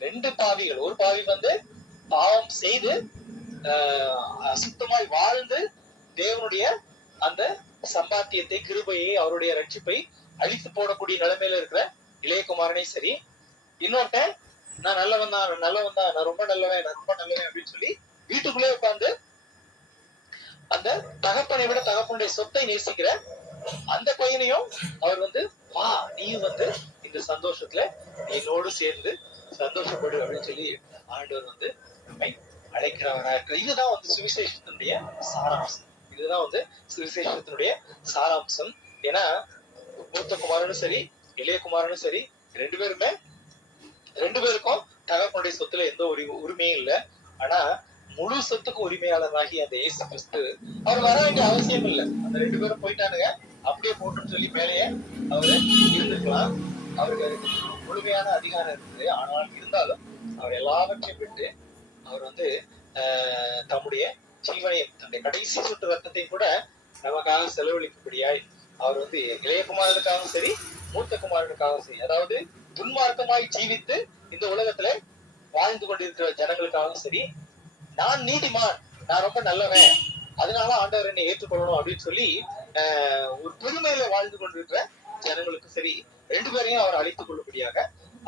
2 பாவிகள், ஒரு பாவி பாவம் செய்து அசுத்தமாய் வாழ்ந்து தேவனுடைய அந்த சம்பாத்தியத்தை, கிருபையை, அவருடைய ரட்சிப்பை அழித்து போடக்கூடிய நிலைமையில இருக்கிற இளையகுமாரனை சரி, இன்னொருத்தன் நான் நல்லவன் தான், நான் ரொம்ப நல்லவன் அப்படின்னு சொல்லி வீட்டுக்குள்ளே உட்கார்ந்து அந்த தகப்பனை விட தகப்பனுடைய சொத்தை நேசிக்கிற அந்த பையனையும் அவர் வா நீயும் இந்த சந்தோஷத்துல என்னோடு சேர்ந்து சந்தோஷப்படு அப்படின்னு சொல்லி ஆண்டவர் நம்மை அழைக்கிறவரா இருக்கிற. இதுதான் சுவிசேஷத்தினுடைய சாராம்சம். இதுதான் சுவிசேஷத்தினுடைய சாராம்சம். ஏன்னா மூத்த குமாரனும் சரி இளையகுமாரனும் சரி 2 பேருக்கும் தகப்பனுடைய சொத்துல எந்த உரிமையும் இல்லை. ஆனா முழு சொத்துக்கும் உரிமையாளராகி அந்த இயேசு கிறிஸ்து அவர் வர வேண்டிய அவசியம் இல்லை. அந்த 2 பேரும் போயிட்டானுங்க, அப்படியே போட்டுன்னு சொல்லி மேலேயே அவரு இருந்திருக்கலாம். அவருக்கு அதுக்கு முழுமையான அதிகாரம் இருக்குது. ஆனால் இருந்தாலும் அவர் எல்லாவற்றையும் விட்டு அவர் தம்முடைய ஜீவனையும் தன்னுடைய கடைசி சொட்டு ரத்தத்தையும் கூட நமக்காக செலவழிக்கும்படியாய் அவர் இளையகுமாரனுக்காகவும் சரி மூத்த குமாரனுக்காகவும் சரி, அதாவது துன்மார்க்கமாய் ஜீவித்து இந்த உலகத்துல வாழ்ந்து கொண்டிருக்கிற ஜனங்களுக்காகவும் சரி, நான் நீதிமான், நான் ரொம்ப நல்லவன், அதனால ஆண்டவர் என்னை ஏற்றுக்கொள்ளணும் அப்படின்னு சொல்லி ஒரு பெருமையில வாழ்ந்து கொண்டிருக்கிற ஜனங்களுக்கும் சரி 2 பேரையும் அவர் அழைத்துக் கொள்ளும்படியாக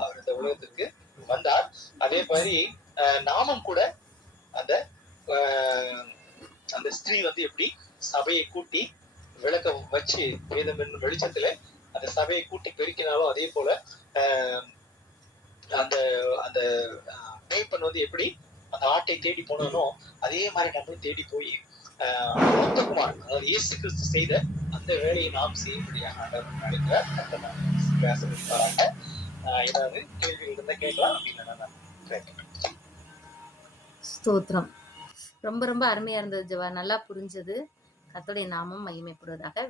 அவர் இந்த உலகத்திற்கு வந்தார். அதே மாதிரி நாமும் கூட அந்த ஸ்திரீ எப்படி சபையை கூட்டி விளக்க வச்சு வேதம் என்னும் வெளிச்சத்துல அந்த சபையை கூட்டி பெருக்கினாலும் அதே போல அந்த அந்த மேய்ப்பன் வந்து எப்படி அந்த ஆட்டை தேடி போனானோ அதே மாதிரி நம்மளும் தேடி போய் மூத்தகுமாரன் அதாவது இயேசு கிறிஸ்து செய்த அந்த வேலையை நாம் செய்யும்படியாக ஆண்டவர் அழைக்கிறார். ஆசீர்வதிப்பாராக. ஏதாவது கேள்விகள் இருந்தா கேட்கலாம் அப்படின்னு நான் கேட்கிறேன். ஸ்தோத்திரம். ரொம்ப ரொம்ப அருமையா இருந்தது ஜெவா. நல்லா புரிஞ்சது. கர்த்தருடைய நாமம் மகிமைப்படுவதாக.